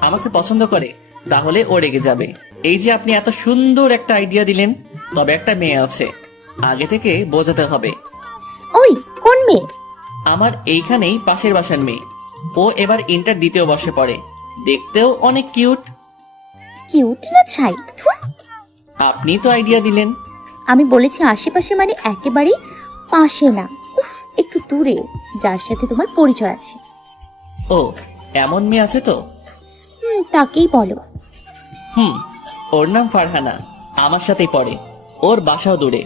আমাকে পছন্দ করে তাহলে ও রেগে যাবে। এই যে আপনি এত সুন্দর একটা আইডিয়া দিলেন, তবে একটা মেয়ে আছে, আগে থেকে বোঝাতে হবে। ওই কোন মেয়ে? আমার এইখানেই পাশের বাসার মেয়ে। ও এবার ইন্টার দ্বিতীয় বর্ষে পড়ে, দেখতেও অনেক কিউট। কিউট না ছাই? ধুর। আপনি তো আইডিয়া দিলেন। আমি বলেছি আশেপাশে মানে একেবারে পাশে না, উফ, একটু দূরে, যার সাথে তোমার পরিচয় আছে। ও এমন মেয়ে আছে তো? তাকেই বলো। ওর নাম ফারহানা, আমার সাথেই পড়ে। ওর বাসাও দূরে,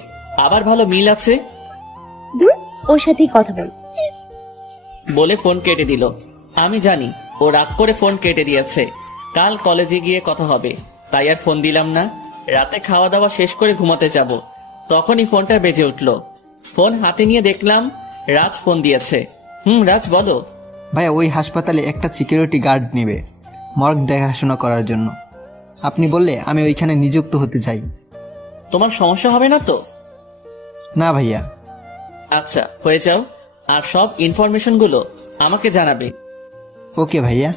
আবার ভালো মিল আছে। দূর, ওর সাথেই কথা বল। বলে ফোন কেটে দিল। আমি জানি ও রাগ করে ফোন কেটে দিয়েছে, কাল কলেজে গিয়ে কথা হবে, তাই আর ফোন দিলাম না। রাতে খাওয়া দাওয়া শেষ করে ঘুমাতে যাব, তখনই ফোনটা বেজে উঠল। ফোন হাতে নিয়ে দেখলাম রাজ ফোন দিয়েছে। রাজ বলো। ভাইয়া, ওই হাসপাতালে একটা সিকিউরিটি গার্ড নেবে মর্গ দেখাশোনা করার জন্য। আপনি বললে আমি ওইখানে নিযুক্ত হতে চাই। তোমার সমস্যা হবে না তো? না ভাইয়া। আচ্ছা, হয়ে যাও, আর সব ইনফরমেশন গুলো আমাকে জানাবে। ওকে ভাইয়া।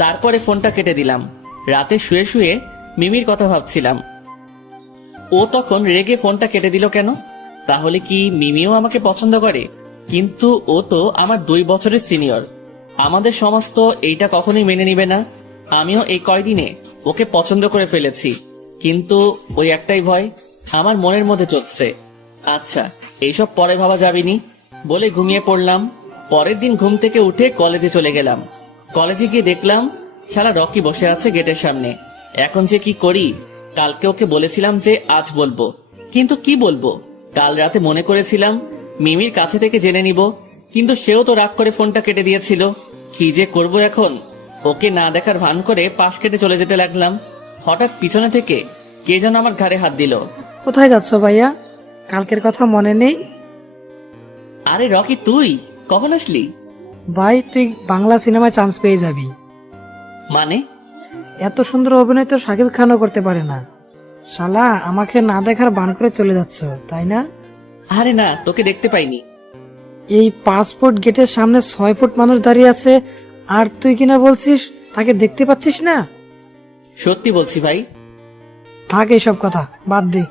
তারপরে ফোনটা কেটে দিলাম। রাতে শুয়ে শুয়ে মিমির কথা ভাবছিলাম। ও তখন রেগে ফোনটা কেটে দিল কেন? তাহলে কি মিমিও আমাকে পছন্দ করে? কিন্তু ও তো আমার 2 বছরের সিনিয়র। আমাদের সমাজ তো এইটা কখনোই মেনে নিবে না। আমিও এই কয়দিনে ওকে পছন্দ করে ফেলেছি, কিন্তু ওই একটাই ভয় আমার মনের মধ্যে চলছে। আচ্ছা, এইসব পরে ভাবা যাবেনি বলে ঘুমিয়ে পড়লাম। পরের দিন ঘুম থেকে উঠে কলেজে চলে গেলাম। কলেজে গিয়ে দেখলাম শালা রকি বসে আছে গেটের সামনে। এখন যে কি করি? কালকে ওকে বলেছিলাম যে আজ বলবো, কিন্তু কি বলবো? কাল রাতে মনে করেছিলাম মিমির কাছে থেকে জেনে নিব, কিন্তু সেও তো রাগ করে ফোনটা কেটে দিয়েছিল। কি যে করব এখন? ওকে না দেখার ভান করে পাশ কেটে চলে যেতে লাগলাম। হঠাৎ পিছনে থেকে কে যেন আমার ঘাড়ে হাত দিল। কোথায় যাচ্ছ ভাইয়া? কালকের কথা মনে নেই? আরে রকি, তুই কখন আসলি? ভাই, তুই বাংলা সিনেমায় চান্স পেয়ে যাবি। মানে? এত সুন্দর অভিনয় তো শাকিব খানও করতে পারে না। শালা, আমাকে না দেখার বান করে চলে যাচ্ছ, তাই না? আরে না, তোকে দেখতে পাইনি। এই 5 ফুট গেটের সামনে 6 ফুট মানুষ দাঁড়িয়ে আছে, আর তুই কিনা বলছিস তাকে দেখতে পাচ্ছিস না? সত্যি বলছি ভাই। থাক এইসব কথা, বাদ দে।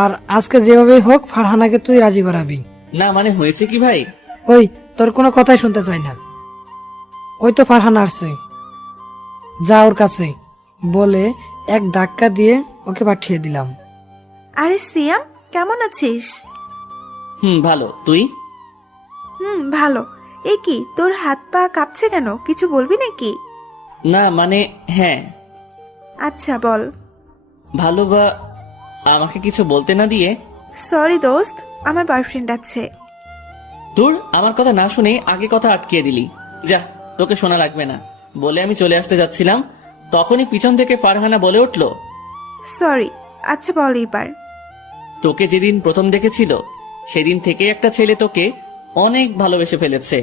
আর আজকে যেভাবে হোক ফারহানাকে তুই রাজি করাবি। না মানে হয়েছে কি ভাই? ওই, তোর কোনো কথাই শুনতে চাই না। ওই তো ফারহানা আসছে, যা ওর কাছে, বলে এক ধাক্কা দিয়ে ওকে পাঠিয়ে দিলাম। আরে সিয়াম, কেমন আছিস? ভালো, তুই? ভালো। এ কি, তোর হাত পা কাঁপছে কেন? কিছু বলবি নাকি? না মানে হ্যাঁ। আচ্ছা বল। ভালো বা আমাকে কিছু বলতে না দিয়ে? সরি দোস্ত, আমার বয়ফ্রেন্ড আছে। তোর আমার কথা না শুনে আগে কথা আটকিয়ে দিলি। যা, তোকে শোনা লাগবে না বলে আমি চলে আসতে যাচ্ছিলাম, তখনই পিছন থেকে ফারহানা বলে উঠলো, সরি। আচ্ছা বল এবার। তোকে যেদিন প্রথম দেখেছিল সেদিন থেকে একটা ছেলে তোকে অনেক ভালোবেসে ফেলেছে।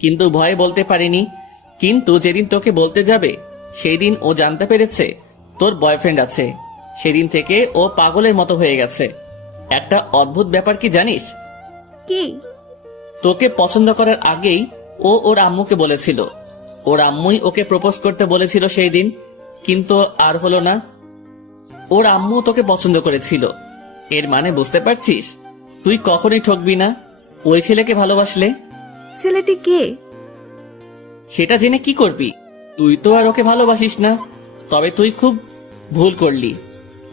কিন্তু ভয়ে বলতে পারিনি। কিন্তু যেদিন তোকে বলতে যাবে সেই দিন ও জানতে পেরেছে তোর বয়ফ্রেন্ড আছে। সেদিন থেকে ও পাগলের মতো হয়ে গেছে। একটা অদ্ভুত ব্যাপার কি জানিস? কি? তোকে পছন্দ করার আগেই ও ওর আম্মুকে বলেছিল। ওর আম্মুই ওকে প্রপোজ করতে বলেছিল সেই দিন, কিন্তু আর হলো না। ওর আম্মু তোকে পছন্দ করেছিল। এর মানে বুঝতে পারছিস? তুই কখনোই ঠকবি না ওই ছেলেকে ভালোবাসলে। ছেলেটি কে? সেটা জেনে কি করবি? তুই তো আর ওকে ভালোবাসিস না। তবে তুই খুব ভুল করলি।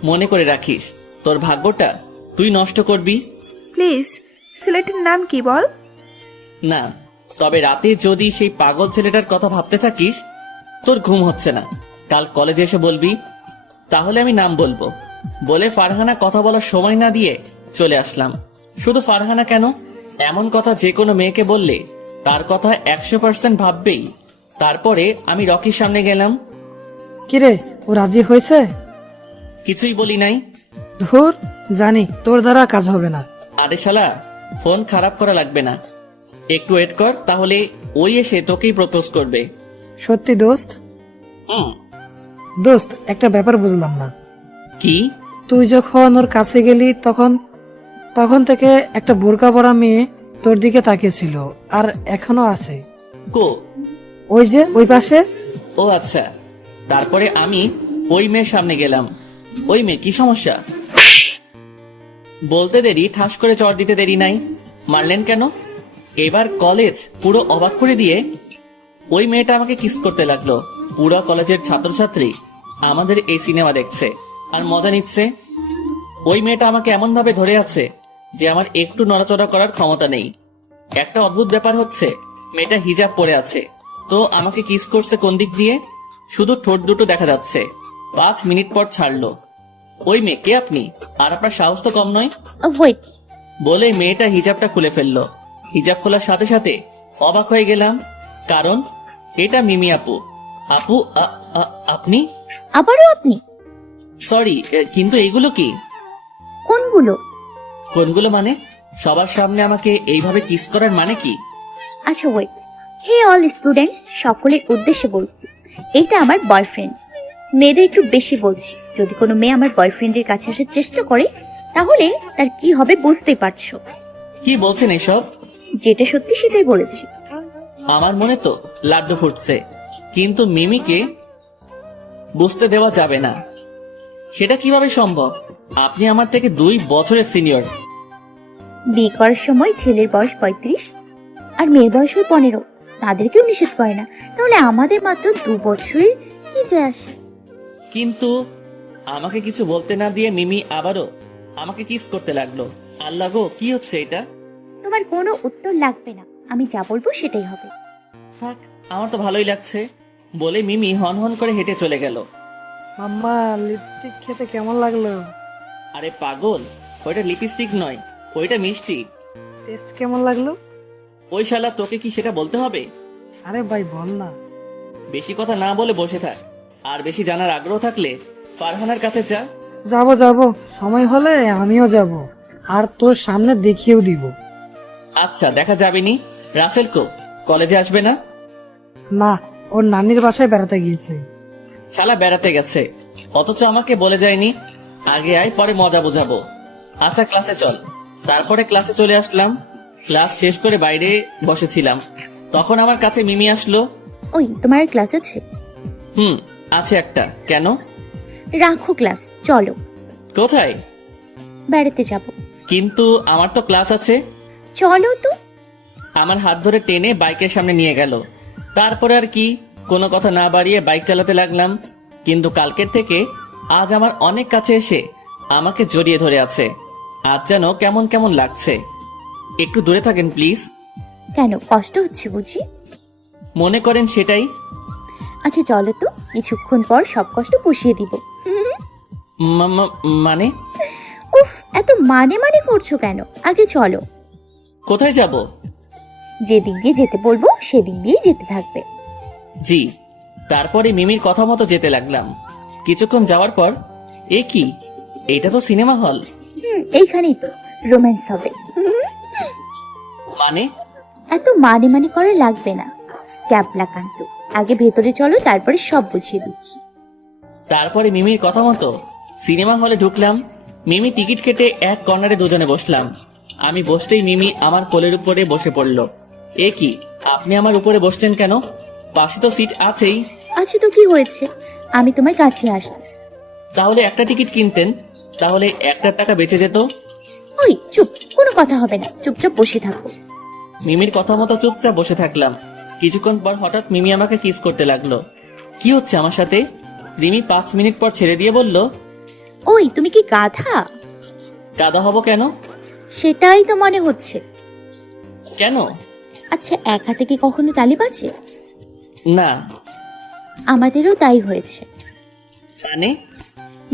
মনে করে রাখিস, তোর ভাগ্যটা তুই নষ্ট করবি। প্লিজ, ছেলেটির নাম কি বল? না, তবে রাতে যদি সেই পাগল ছেলেটার কথা ভাবতে থাকিস, তোর ঘুম হচ্ছে না, কাল কলেজে এসে বলবি। তাহলে আমি নাম বলবো। বলে ফারহানা কথা বলার সময় না দিয়ে চলে আসলাম। শুধু ফারহানা কেন, এমন কথা যে কোনো মেয়েকে বললে তার কথা 100% ভাববেই। তারপরে আমি রকির সামনে গেলাম। কিরে, ও রাজি হয়েছে? কিছুই বলি নাই। ধুর, জানি তোর দ্বারা কাজ হবে না। আরে শালা, ফোন খারাপ করা লাগবে না, একটু ওয়েট কর, তাহলে ওই এসে তোকেই প্রপোজ করবে। সত্যি দোস্ত? হুম। দোস্ত, একটা ব্যাপার বুঝলাম না। কি? তুই যখন ওর কাছে গেলি তখন থেকে একটা বোরকা পরা মেয়ে তোর দিকে তাকিয়েছিল, আর এখনো আছে। কো? ওই যে ওই পাশে। ও আচ্ছা। তারপরে আমি ওই মেয়ের সামনে গেলাম। ওই মেয়ে, কি সমস্যা? বলতে দেরি, ঠাস করে চড় দিতে দেরি নাই। মারলেন কেন? এবার কলেজ পুরো অবাক করে দিয়ে ওই মেয়েটা আমাকে কিস করতে লাগলো। পুরো কলেজের ছাত্রছাত্রী আমাদের এই সিনেমা দেখছে আর মজা নিচ্ছে। ওই মেয়েটা আমাকে এমন ভাবে ধরে আছে যে আমার একটু নড়াচড়া করার ক্ষমতা নেই। একটা অদ্ভুত ব্যাপার হচ্ছে, মেয়েটা হিজাব পরে আছে, তো আমাকে কিস করছে কোন দিক দিয়ে? শুধু ঠোঁট দুটো দেখা যাচ্ছে। 5 মিনিট পর ছাড়লো। ওই মেয়ে, কে আপনি? আর আপনার সাহস তো কম নয়। ওয়েট, বলে মেয়েটা হিজাবটা খুলে ফেললো। হিজাব খোলার সাথে সাথে অবাক হয়ে গেলাম, কারণ এটা মিমি আপু। আপু, আপনি? আবারও আপনি? সরি, কিন্তু এইগুলো কি? কোনগুলো? কোনগুলো মানে? সবার সামনে আমাকে এইভাবে কিস করার মানে কি? আচ্ছা ওয়েট, হে অল স্টুডেন্টস, সকলের উদ্দেশ্যে বলছি, এটা আমার বয়ফ্রেন্ড। মেয়েদের একটু বেশি বলছি, যদি কোনো মেয়ে আমার বয়ফ্রেন্ডের কাছে আসার চেষ্টা করে তাহলে তার কি হবে বুঝতেই পারছো। কি বলছেন এসব? যেটা সত্যি সেটাই বলেছি। আমার মনে তো লাড্ডু ফুটছে, কিন্তু মিমিকে বুঝতে দেওয়া যাবে না। সেটা কিভাবে সম্ভব? আপনি আমার থেকে 2 বছরের সিনিয়র। বিয়ে করার সময় ছেলের বয়স 35 আর মেয়ের বয়স হয় 15, তাদেরকেও নিষেধ করে না, তাহলে আমাদের মাত্র 2 বছরের কি যায় আসে? কিন্তু আমাকে কিছু বলতে না দিয়ে মিমি আবারও আমাকে কিস করতে লাগলো। আল্লাহ গো, কি হচ্ছে এটা? তোমার কোনো উত্তর লাগবে না, আমি যা বলবো সেটাই হবে। থাক, আমার তো ভালোই লাগছে। বলে মিমি হন হন করে হেঁটে চলে গেল। আম্মা, লিপস্টিক খেতে কেমন লাগলো? আরে পাগল, ওইটা লিপস্টিক নয়, ওইটা মিষ্টি। টেস্ট কেমন লাগলো? ওই শালা, তোকে কি সেটা বলতে হবে? আরে ভাই বল না। বেশি কথা না বলে বসে থাক। আর বেশি জানার আগ্রহ থাকলে ফারহানার কাছে যা। যাব, সময় হলে আমিও যাব, আর তোর সামনে দেখিয়েও দিব। আচ্ছা, দেখা যাবে নি। রাসেল কো, কলেজে আসবে না? না, ওর নানির বাসায় বেড়াতে গিয়েছে। শালা বেড়াতে গেছে, অথচ আমাকে বলে যায়নি। আগে আয়, পরে মজা বোঝাবো। আচ্ছা, ক্লাসে চল। তারপরে ক্লাসে চলে আসলাম। ক্লাস শেষ করে বাইরে বসেছিলাম, তখন আমার কাছে মিমি আসলো। ওই, তোমার ক্লাস আছে? আছে একটা। কেন? রাখো ক্লাস, চলো। কোথায়? বেড়াতে যাব। কিন্তু আমার তো ক্লাস আছে। চলো তো। আমার হাত ধরে টেনে বাইকের সামনে নিয়ে গেল। তারপরে আর কি, কোনো কথা না বাড়িয়ে বাইক চালাতে লাগলাম। কিন্তু কালকের থেকে আজ আমার অনেক কাছে এসে আমাকে জড়িয়ে ধরে আছে। আজ যেন কেমন কেমন লাগছে। একটু দূরে থাকেন প্লিজ। কেন, কষ্ট হচ্ছে বুঝি? মনে করেন সেটাই। আচ্ছা চলো তো, কিছুক্ষণ পর সব কষ্ট পুষিয়ে দিব। মানে? উফ, এত মানে মানে করছো কেন? আগে চলো। কোথায় যাব? যেদিক দিয়ে যেতে বলবো সেদিক দিয়ে যেতে থাকবে। জি। তারপরে মিমির কথা মতো যেতে লাগলাম। কিছুক্ষণ যাওয়ার পর, এ কি, এটা তো সিনেমা হল। এইখানেই তো রোম্যান্স হবে। মানে? এত মানে মানে করা লাগবে না। ক্যাপলা কান্ত, আগে ভেতরে চলো, তারপরে সব বুঝিয়ে দিচ্ছি। তারপরে মিমির কথা মতো সিনেমা হলে ঢুকলাম। মিমি টিকিট কেটে এক কর্নারে দুজনে বসলাম। আমি বসতেই মিমি আমার কোলের উপরে বসে পড়ল। এ কি, আপনি আমার উপরে বসছেন কেন? পাশে তো সিট আছেই। আচ্ছা তো কি হয়েছে, আমি তোমার কাছে আসবো। তাহলে একটা টিকিট কিনতেন, তাহলে 1টার টাকা বেঁচে যেত। ওই চুপ, কোনো কথা হবে না, চুপচাপ বসে থাকো। মিমির কথা মতো চুপচাপ বসে থাকলাম। কিছুক্ষণ পর হঠাৎ মিমি আমাকে কিস করতে লাগলো। কি হচ্ছে আমার সাথে? মিমি 5 মিনিট পর ছেড়ে দিয়ে বলল, ওই তুমি কি গাধা? গাদা হব কেন? সেটাই তো মনে হচ্ছে। কেন? আচ্ছা, এক হাতে কি কখনো তালি বাজে? না। আমাদেরও তাই হয়েছে।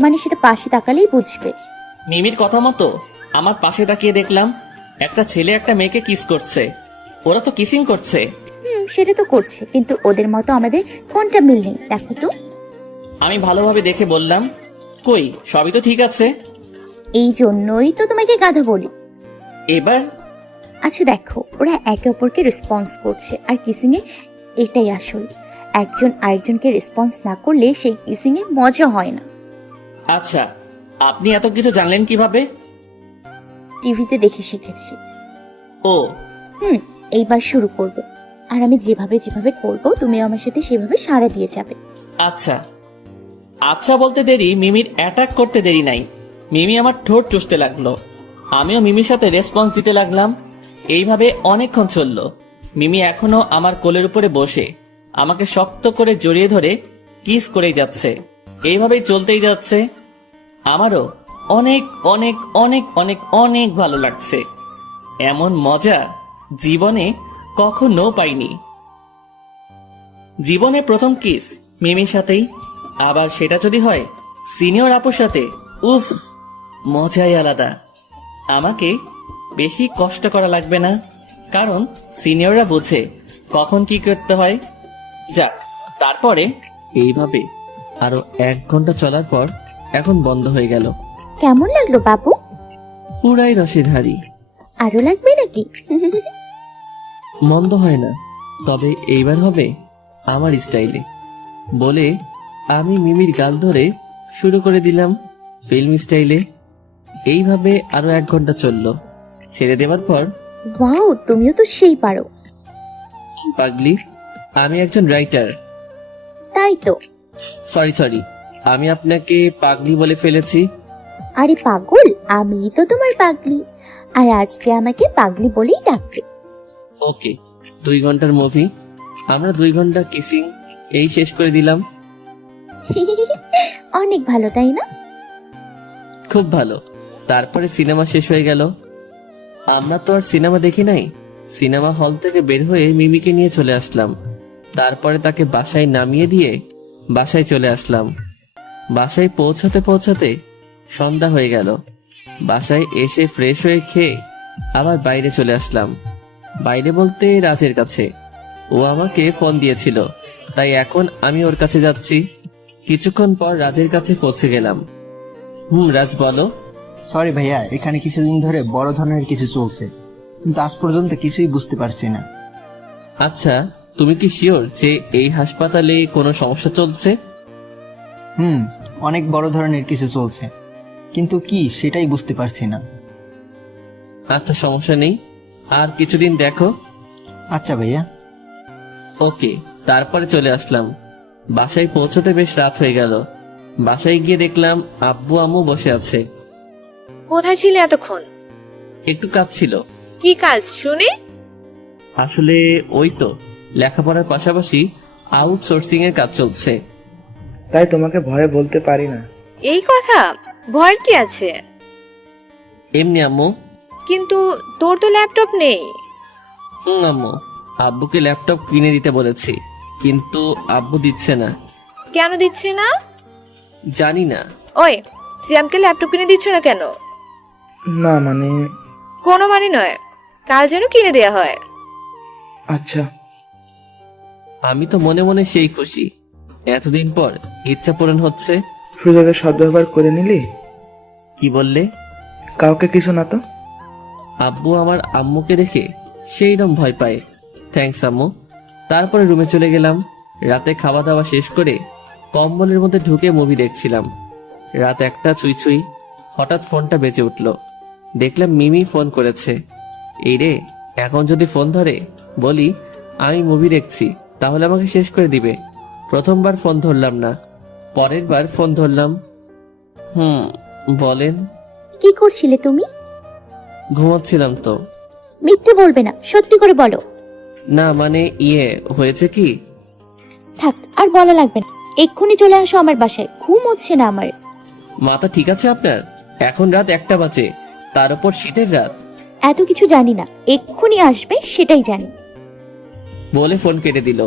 মানে সেটা পাশে তাকালেই বুঝবে। মিমির কথা মতো আমার পাশে তাকিয়ে দেখলাম একটা ছেলে একটা মেয়েকে কিস করছে। ওরা তো কিসিং করছে। সেটা তো করছে, কিন্তু ওদের মতো আমাদের কোনটা মিল নেই দেখো তো। আমি ভালোভাবে দেখে বললাম, কই, সবই তো ঠিক আছে। এই জন্যই তো তোমাকে গাধা বলি। এবার আচ্ছা দেখো, ওরা একে অপরকে রেসপন্স করছে, আর কিসিং এ এটাই আসল। একজন আরেকজনকে রেসপন্স না করলে সেই কিসিং এ মজা হয় না। আচ্ছা, আপনি এত কিছু জানলেন কিভাবে? টিভিতে দেখে শিখেছি। ও, এইবার শুরু করব, আর আমি যেভাবে যেভাবে করব তুমি আমার সাথে সেভাবে সাড়া দিয়ে যাবে। আচ্ছা। আচ্ছা বলতে দেরি, মিমির অ্যাটাক করতে দেরি নাই। মিমি আমার ঠোঁট চুষতে লাগলো, আমিও মিমির সাথে রেসপন্স দিতে লাগলাম। এইভাবে অনেকক্ষণ চলল। মিমি এখনো আমার কোলের উপরে বসে আমাকে শক্ত করে জড়িয়ে ধরে কিস করেই যাচ্ছে। এইভাবেই চলতেই যাচ্ছে। আমারও অনেক অনেক অনেক অনেক অনেক ভালো লাগছে। এমন মজা জীবনে কখনো পাইনি। জীবনে প্রথম কিস মিমির সাথেই, আবার সেটা যদি হয় সিনিয়র আপুর সাথে, উফ, মজাই আলাদা। আমাকে বেশি কষ্ট করা লাগবে না, কারণ সিনিয়ররা বোঝে কখন কি করতে হয়। যাক, তারপরে এইভাবে আরো 1 ঘন্টা চলার পর এখন বন্ধ হয়ে গেল। কেমন লাগলো বাবু? পুরাই রসেধারী। আরো লাগবে নাকি? মন্দ হয় না, তবে এইবার হবে আমার স্টাইলে বলে আমি মিমির গাল ধরে শুরু করে দিলাম ফিল্ম স্টাইলে। এইভাবে আরো 1 ঘন্টা চলল। ছেড়ে দেওয়ার পর, ওয়াও, তুমিও তো সেই পারো। পাগলি, আমি একজন রাইটার। তাই তো। সরি, আমি আপনাকে পাগলি বলে ফেলেছি। আরে পাগল, আমিই তো তোমার পাগলি, আর আজকে আমাকে পাগলি বলেই ডাকবে। ওকে, 2 ঘন্টার মুভি, আমরা 2 ঘন্টা কিসিং এই শেষ করে দিলাম। অনেক ভালো, তাই না? খুব ভালো। তারপরে সিনেমা শেষ হয়ে গেল। আমরা তো আর সিনেমা দেখি নাই। সিনেমা হল থেকে বের হয়ে মিমিকে নিয়ে চলে আসলাম। তারপরে তাকে বাসায় নামিয়ে দিয়ে বাসায় চলে আসলাম। বাসায় পৌঁছাতে পৌঁছাতে সন্ধ্যা হয়ে গেল। বাসায় এসে ফ্রেশ হয়ে খেয়ে আবার বাইরে চলে আসলাম। বাইরে বলতে রাজের কাছে। ও আমাকে ফোন দিয়েছিল, তাই এখন আমি ওর কাছে যাচ্ছি। কিছুক্ষণ পর রাজের কাছে পৌঁছে গেলাম। রাজ বলো। সরি ভাইয়া, এখানে কিছুদিন ধরে বড় ধরনের কিছু চলছে, কিন্তু আজ পর্যন্ত কিছুই বুঝতে পারছি না। আচ্ছা, তুমি কি শিওর যে এই হাসপাতালে কোনো সমস্যা চলছে? অনেক বড় ধরনের কিছু চলছে, কিন্তু কি সেটাই বুঝতে পারছি না। আচ্ছা, সমস্যা নেই, আর কিছুদিন দেখো। আচ্ছা ভাইয়া। ওকে। তারপরে চলে আসলাম। বাসায় পৌঁছতে বেশ রাত হয়ে গেল। বাসায় গিয়ে দেখলাম আব্বু আম্মু বসে আছে। কোথায় ছিলে এতক্ষণ? একটু কাজ ছিল। কি কাজ শুনি? আসলে ওই তো লেখাপড়ার পাশাপাশি আউটসোর্সিং এর কাজ চলছে। তাই তোমাকে ভয়ে বলতে পারি না। এই কথা, ভয়ের কি আছে? এমনি আম্মু। কিন্তু তোর তো ল্যাপটপ নেই। আম্মু, আব্বুকে ল্যাপটপ কিনে দিতে বলেছি, কিন্তু আব্বু দিচ্ছে না। কেন দিচ্ছে না? জানি না। ওই, সিয়ামকে ল্যাপটপ কিনে দিচ্ছে না কেন? না মানে। কোনো মানে নয়, কাল যেন কিনে দেয়া হয়। আচ্ছা। আমি তো মনে মনে সেই খুশি, এতদিন পর ইচ্ছা পূরণ হচ্ছে। সুযোগের সদ্ব্যবহার করে নিলি? কি বললে? কাউকে কিছু না তো। আব্বু আমার আম্মুকে দেখে সেইরকম ভয় পায়। থ্যাঙ্কস আম্মু। তারপরে রুমে চলে গেলাম। রাতে খাওয়া দাওয়া শেষ করে কম্বলের মধ্যে ঢুকে মুভি দেখছিলাম। রাত 1টা ছুঁই ছুঁই, হঠাৎ ফোনটা বেজে উঠল। দেখলাম মিমি ফোন করেছে। এই রে, এখন যদি ফোন ধরে বলি আমি মুভি দেখছি, তাহলে আমাকে শেষ করে দিবে। প্রথমবার ফোন ধরলাম না, পরের বার ফোন ধরলাম। বলেন। কি করছিলে তুমি? ঘুমাচ্ছিলাম তো। মিথ্যে বলবে না, সত্যি করে বলো। না মানে হয়েছে কি। থাক, আর বলা লাগবে না। এক্ষুনি চলে আসো আমার বাসায়, ঘুম হচ্ছে না আমার। মাথা ঠিক আছে আপনার? এখন রাত 1টা বাজে, তার উপর শীতের রাত। এত কিছু জানি না, এক্ষুনি আসবে সেটাই জানি। বলে ফোন কেটে দিল।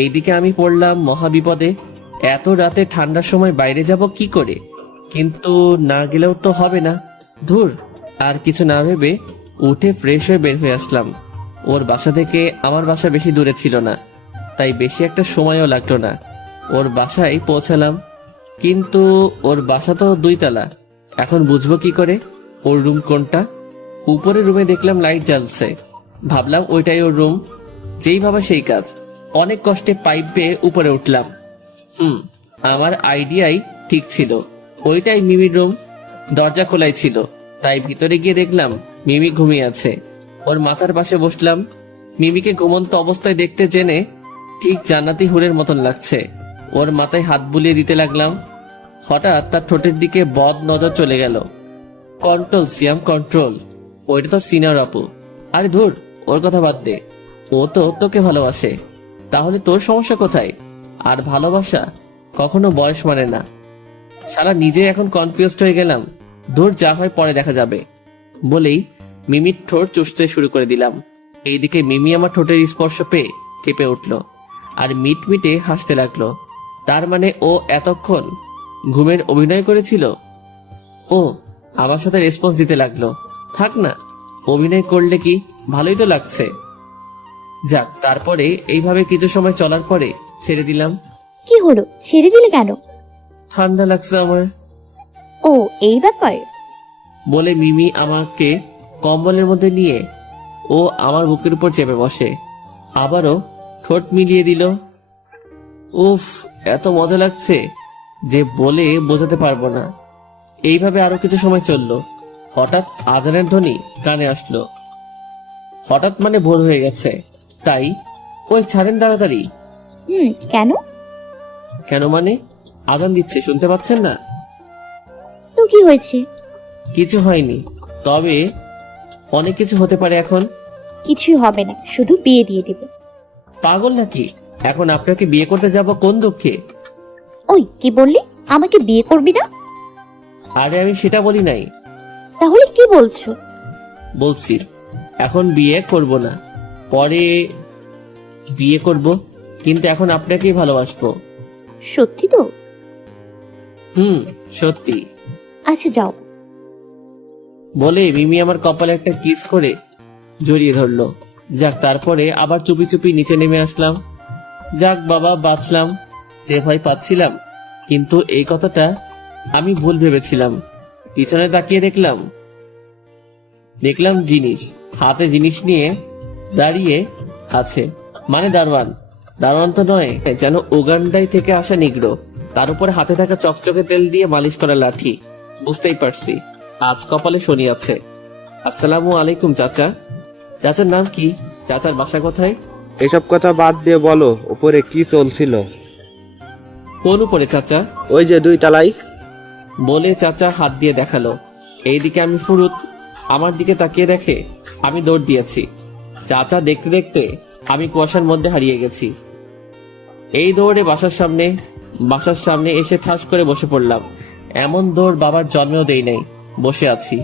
এইদিকে আমি পড়লাম মহা বিপদে। এত রাতে ঠান্ডার সময় বাইরে যাব কি করে? কিন্তু না গেলেও তো হবে না। ধুর, আর কিছু না ভেবে উঠে ফ্রেশ হয়ে বের হয়ে আসলাম। ওর বাসা থেকে আমার বাসা বেশি দূরে ছিল না, তাই বেশি একটা সময়ও লাগলো না। ওর বাসায় পৌঁছালাম, কিন্তু ওর বাসা তো 2 তলা। এখন বুঝবো কি করে ওর রুম কোনটা? উপরের রুমে দেখলাম লাইট জ্বলছে, ভাবলাম ওইটাই ওর রুম। যেই ভাবা সেই কাজ, অনেক কষ্টে পাইপ বেয়ে উপরে উঠলাম। আমার আইডিয়াই ঠিক ছিল, ওইটাই মিমির রুম। দরজা খোলাই ছিল, তাই ভিতরে গিয়ে দেখলাম মিমি ঘুমিয়ে আছে। ওর মাথার পাশে বসলাম। মিমিকে ঘুমন্ত অবস্থায় দেখতে জেনে ঠিক জান্নাতি হুরের মতন লাগছে। ওর মাথায় হাত বুলিয়ে দিতে লাগলাম। হঠাৎ তার ঠোঁটের দিকে বদ নজর চলে গেল। কন্ট্রোল সিয়াম, কন্ট্রোল। ওইটা তো সিনিয়র আপু। আরে ধুর, ওর কথা বাদ দে। ও তো তোকে ভালোবাসে, তাহলে তোর সমস্যা কোথায়? আর ভালোবাসা কখনো বয়স মানে না। সারা নিজে এখন কনফিউজড হয়ে গেলাম। ধুর, যা হয় পরে দেখা যাবে বলেই মিমির ঠোঁট চুষতে শুরু করে দিলাম। এইদিকে মিমি আমার ঠোঁটের স্পর্শ পেয়ে কেঁপে উঠল আর মিটমিটে হাসতে লাগলো। তার মানে ও এতক্ষণ ঘুমের অভিনয় করেছিল। ও আমার সাথে রেসপন্স দিতে লাগলো। থাক না, অভিনয় করলে কি, ভালোই তো লাগছে। যাক, তারপরে এইভাবে কিছু সময় চলার পরে ছেড়ে দিলাম। কি হলো, ছেড়ে দিলে কেন? ঠান্ডা লাগছে আমার। ও, এই ব্যাপার। বলে মিমি আমাকে কম্বলের মধ্যে নিয়ে ও আমার বুকের উপর চেপে বসে, আবারও ঠোঁট মিলিয়ে দিল। উফ, এত মজা লাগছে যে বলে বোঝাতে পারবো না। এইভাবে আরো কিছু সময় চললো। হঠাৎ আজানের ধ্বনি কানে আসলো। হঠাৎ মানে ভোর হয়ে গেছে, তাই ওই ছাড়েন তাড়াতাড়ি। কেন? কেন মানে আজান দিচ্ছে, শুনতে পাচ্ছেন না? তো কি হয়েছে? কিছু হয়নি, তবে অনেক কিছু হতে পারে এখন। কিছুই হবে না, শুধু বিয়ে দিয়ে দেবে। পাগল নাকি? এখন আপনাকে বিয়ে করতে যাব কোন দুঃখে? ওই কি বললি, আমাকে বিয়ে করবি না? আরে আমি সেটা বলি নাই। তাহলে কি বলছো? বলছি এখন বিয়ে করব না, পরে বিয়ে করব, কিন্তু এখন আপনাকেই ভালোবাসবো। সত্যি তো? সত্যি। আচ্ছা যাও। বলে মিমি আমার কপালে একটা কিস করে জড়িয়ে ধরলো। যাক, তারপরে আবার চুপি চুপি নিচে নেমে আসলাম। যাক বাবা, বাঁচলাম। যে ভয় পাচ্ছিলাম, কিন্তু এই কথাটা আমি ভুল ভেবেছিলাম। পিছনে তাকিয়ে দেখলাম জিনিস, হাতে জিনিস নিয়ে দাঁড়িয়ে আছে। মানে দারোয়ান তো নয়, যেন উগান্ডায় থেকে আসা নিগ্রো। তার উপরে হাতে থাকা চকচকে তেল দিয়ে মালিশ করা লাঠি। বুঝতেই পারছি আজ কপালে শনি আছে। আসসালামু আলাইকুম চাচা। চাচার নাম কি? চাচার বাসা কোথায়? এসব কথা বাদ দিয়ে বলো, উপরে কি চলছিল? কোন উপরে চাচা? ওই যে 2 তলায়। বলে চাচা হাত দিয়ে দেখালো। এইদিকে আমি ফুরুত, আমার দিকে তাকিয়ে দেখে আমি দৌড় দিয়েছি। চাচা দেখতে দেখতে আমি কুয়াশার মধ্যে হারিয়ে গেছি। এই দৌড়ে বাসার সামনে এসে ঠাস করে বসে পড়লাম। এমন দৌড় বাবার জন্মেও দেই নাই। বসে আছি,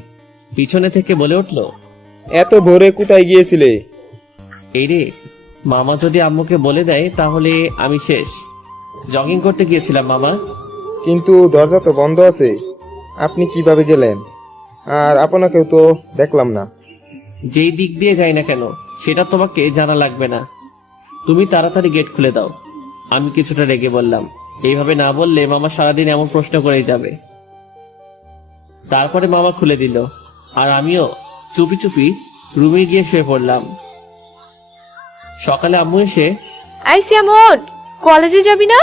পিছনে থেকে বলে উঠলো, এত ভোরে কোথায় গিয়েছিলে? এই রে, মামা যদি আম্মুকে বলে দেয় তাহলে আমি শেষ। জগিং করতে গিয়েছিলাম মামা। কিন্তু দরজা তো বন্ধ আছে, আপনি কিভাবে গেলেন? আর আপনাকেও তো দেখলাম না। যেই দিক দিয়ে যাই না কেন সেটা তোমাকে জানা লাগবে না। তুমি তাড়াতাড়ি গেট খুলে দাও। আমি কিছুটা রেগে বললাম। এইভাবে না বললে মামা সারাদিন এমন প্রশ্ন করেই যাবে। তারপরে মামা খুলে দিল, আর আমিও চুপি চুপি রুমে গিয়ে শুয়ে পড়লাম। সকালে আম্মু এসে, আই সিয়াম ওঠ, কলেজে যাবি না?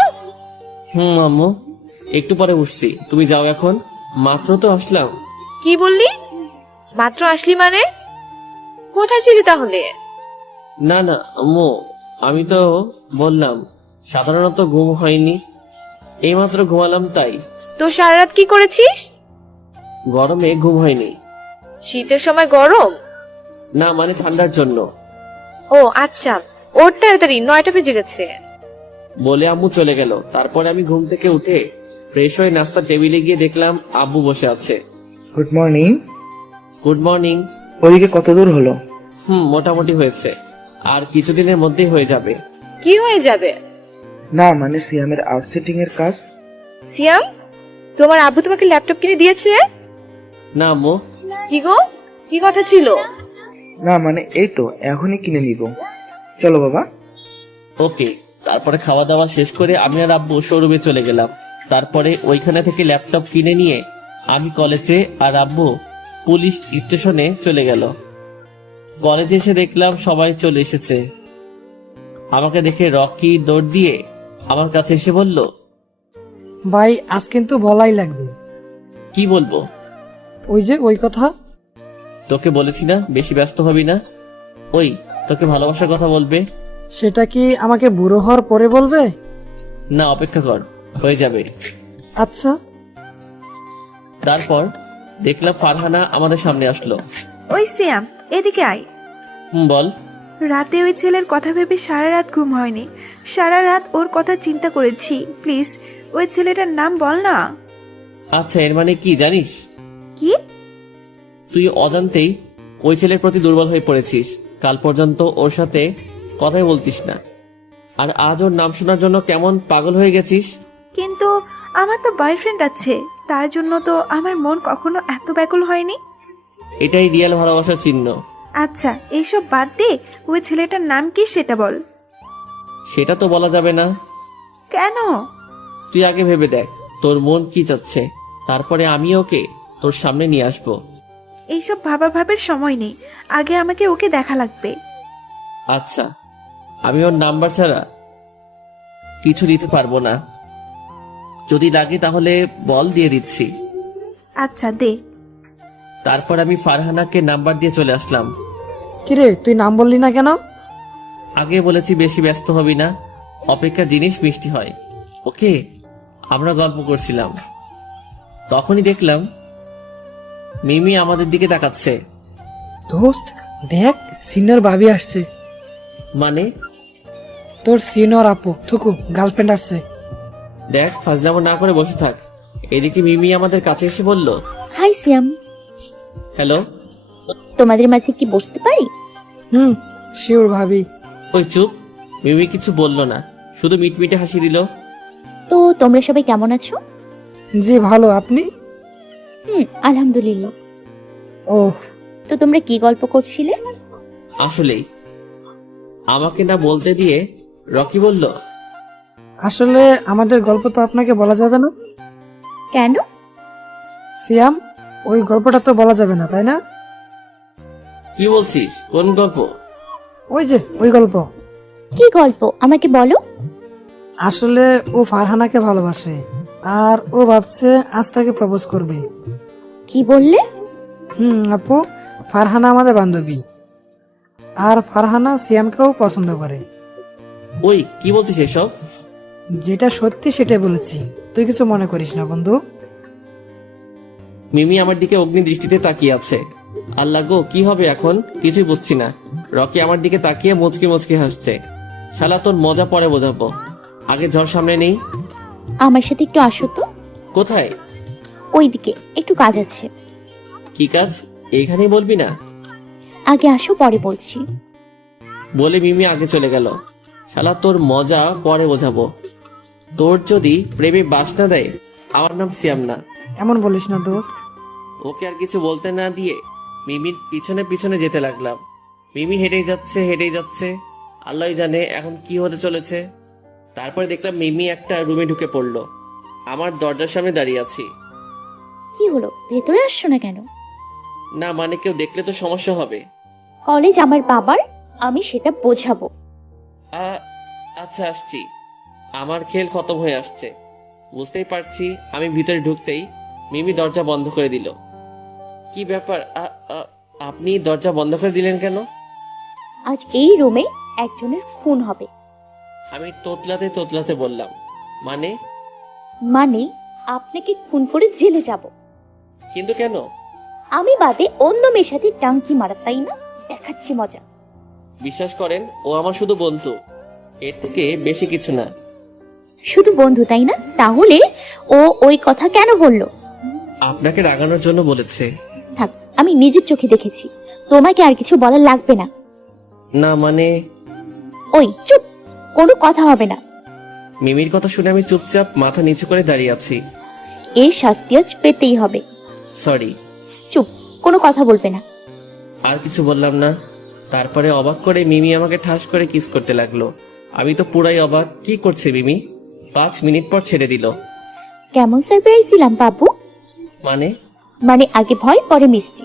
আম্মু একটু পরে উঠছি, তুমি যাও এখন। মাত্র তো আসলাম। কি বললি? মাত্র আসলি মানে? কোথায় ছিলি তাহলে? না না আম্মু, আমি তো বললাম সাধারণত ঘুম হয়নি, এইমাত্র ঘুমালাম তাই। তো সারা রাত কি করেছিস? গরমে ঘুম হয়নি। শীতের সময় গরম? না মানে ঠান্ডার জন্য। ও আচ্ছা, ওর তাড়াতাড়ি 9টা বেজে গেছে। বলে আম্মু চলে গেল। তারপরে আমি ঘুম থেকে উঠে ফ্রেশ হয়ে নাস্তার টেবিলে গিয়ে দেখলাম আব্বু বসে আছে। Good morning. Good morning. ওদিকে কত দূর হলো? মোটামুটি হয়েছে, আর কিছুদিনের মধ্যেই হয়ে যাবে। কি হয়ে যাবে? না মানে সিয়ামের আউটসেটিং এর কাজ। সিয়াম, তোমার আব্বু তোমাকে ল্যাপটপ কিনে দিয়েছে? না আম্মু। কি গো, কি কথা ছিল? না মানে এই তো এখনই কিনে নিব। চলো বাবা। ওকে। তারপরে খাওয়া দাওয়া শেষ করে আমি আর আব্বু শোরুমে চলে গেলাম। তারপরে ওইখানে থেকে ল্যাপটপ কিনে নিয়ে আমি কলেজে, আর আব্বু পুলিশ স্টেশনে চলে গেল। কলেজে এসে দেখলাম সবাই চলে এসেছে। আমাকে দেখে রকি দৌড় দিয়ে আমার কাছে এসে বলল, ভাই আজ কিন্তু বলাই লাগবে। কি বলবো? ওই কথা। তোকে বলেছি না বেশি ব্যস্ত হবি না। ওই তোকে ভালোবাসার কথা বলবে। সেটা কি আমাকে বুড়ো হওয়ার পরে বলবে? না অপেক্ষা কর, হয়ে যাবে। আচ্ছা। তারপর দেখলাম ফারহানা আমাদের সামনে আসলো। ওই সিয়াম, এদিকে আয়। বল। রাতে ওই ছেলের কথা ভেবে সারা রাত ঘুম হয়নি। সারা রাত ওর কথা চিন্তা করেছি। প্লিজ ওই ছেলেটার নাম বল না। আচ্ছা, এর মানে কি জানিস? কি? তুই অজান্তেই ওই ছেলের প্রতি দুর্বল হয়ে পড়েছিস। কাল পর্যন্ত ওর সাথে কথাই বলতিস না, আর আজ ওর নাম শোনার জন্য কেমন পাগল হয়ে গেছিস। কিন্তু আমার তো বয়ফ্রেন্ড আছে, তার জন্য তো আমার মন কখনো এত ব্যাকুল হয়নি। এটাই রিয়েল ভালোবাসার চিহ্ন। আচ্ছা এইসব বাদ দে, ওই ছেলেটার নাম কি সেটা বল। সেটা তো বলা যাবে না। কেন? তুই আগে ভেবে দেখ তোর মন কি চাচ্ছে, তারপরে আমি ওকে তোর সামনে নিয়ে আসবো। এইসব ভাবার সময় নেই, আগে আমাকে ওকে দেখা লাগবে। আচ্ছা, আমি ওর নাম্বার ছাড়া কিছু দিতে পারবো না। যদি লাগে তাহলে বল, দিয়ে দিচ্ছি। আচ্ছা দে। তারপর আমি ফারহানাকে নাম্বার দিয়ে চলে আসলাম। কিরে তুই নাম বললি না কেন? আগে বলেছি বেশি ব্যস্ত হবি না, অপেক্ষা জিনিস মিষ্টি হয়। ওকে। আমরা গল্প করছিলাম, তখনই দেখলাম মিমি আমাদের দিকে তাকাচ্ছে। দোস্ত দেখ, সিনিয়র ভাবি আসছে। মানে? তোর সিনিয়র আপু থুকু গার্লফ্রেন্ড আসছে। দেখ, ফাজলামো না করে বসে থাক। এদিকে মিমি আমাদের কাছে এসে বলল, হাই সিয়াম, হ্যালো। তোমাদের মাঝে কি বসতে পারি? শিওর ভাবি। ওই চুপ। মিমি কিছু বলল না, শুধু মিটমিটে হাসি দিল। তো তোমরা সবাই কেমন আছো? জি ভালো, আপনি? আলহামদুলিল্লাহ। ওহ, তো তোমরা কি গল্প করছিলে? আসলেই আমাকে না বলতে দিয়ে রকি বলল, আসলে আমাদের গল্প তো আপনাকে বলা যাবে না। কেন? সিয়াম, ওই গল্পটা তো বলা যাবে না, তাই না? কি বলছিস? কোন গল্প? ওই যে ওই গল্প। কি গল্প আমাকে বলো। আসলে ও ফারহানাকে ভালোবাসে, আর ও ভাবছে আজ তাকে প্রপোজ করবে। কি বললে? আপু, ফারহানা আমাদের বান্ধবী, আর ফারহানা সিয়ামকেও পছন্দ করে। ওই কি বলছিস এসব? যেটা সত্যি সেটাই বলেছি, তুই কিছু মনে করিস না বন্ধু। মিমি আমার দিকে অগ্নি দৃষ্টিতে তাকিয়ে আছে। আল্লাহ গো, কি হবে এখন কিছুই বুঝছি না। রকি আমার দিকে তাকিয়ে মুচকি মুচকি হাসছে। শালা তোর মজা পরে বোঝাবো, আগে ঝড় সামনে নেই। আমার সাথে একটু আসো তো। কোথায়? ওইদিকে একটু কাজ আছে। কি কাজ? এইখানেই বলবি না? আগে আসো, পরে বলছি। বলে মিমি আগে চলে গেল। শালা তোর মজা পরে বোঝাবো। তোর যদি প্রেমে বাস না দেয়, আমার নাম সিয়াম না। এমন বলিস না দোস্ত। ওকে আর কিছু বলতে না দিয়ে মিমির পিছনে পিছনে যেতে লাগলাম। মিমি হেঁটেই যাচ্ছে। আল্লাহই জানে এখন কি হতে চলেছে। তারপরে দেখলাম মিমি একটা রুমে ঢুকে পড়লো। আমার দরজার সামনে দাঁড়িয়ে আছি। কি হলো, ভেতরে আসছো না কেন? না মানে কেউ দেখলে তো সমস্যা হবে। কলেজ আমার বাবার, আমি সেটা বোঝাবো। আচ্ছা আসছি। আমার খেল খতম হয়ে আসছে, বুঝতেই পারছি। আমি ভিতরে ঢুকতেই মিমি দরজা বন্ধ করে দিল। কি ব্যাপার? আপনি দরজা বন্ধ করে দিলেন কেন? আজ এই রুমে একজনের খুন হবে। আমি তোতলাতে তোতলাতে বললাম, মানে? মানে আপনাকে খুন করে জেলে যাব। কিন্তু কেন? আমি বাদে অন্য মেয়ের সাথে টাঙ্কি মারা, তাই না? দেখাচ্ছি মজা। বিশ্বাস করেন, ও আমার শুধু বন্ধু, এর থেকে বেশি কিছু না। শুধু বন্ধু, তাই না? তাহলে ও ওই কথা কেন বললো? আপনাকে রাগানোর জন্য বলেছে। থাক, আমি নিজের চোখে দেখেছি। তোমাকে আর কিছু বলার লাগবে না। না মানে? ওই চুপ, কোনো কথা হবে না। মিমির কথা শুনে আমি চুপচাপ মাথা নিচু করে দাঁড়িয়ে আছি। এর শাস্তি আজ পেতেই হবে। সরি। চুপ, কোনো কথা বলবে না। আর কিছু বললাম না। তারপরে অবাক করে মিমি আমাকে ঠাস করে কিস করতে লাগলো। আমি তো পুরাই অবাক, কি করছে মিমি? 5 মিনিট পর ছেড়ে দিল। কেমন সারপ্রাইজ দিলাম বাবু? মানে আগে ভয় পরে মিষ্টি।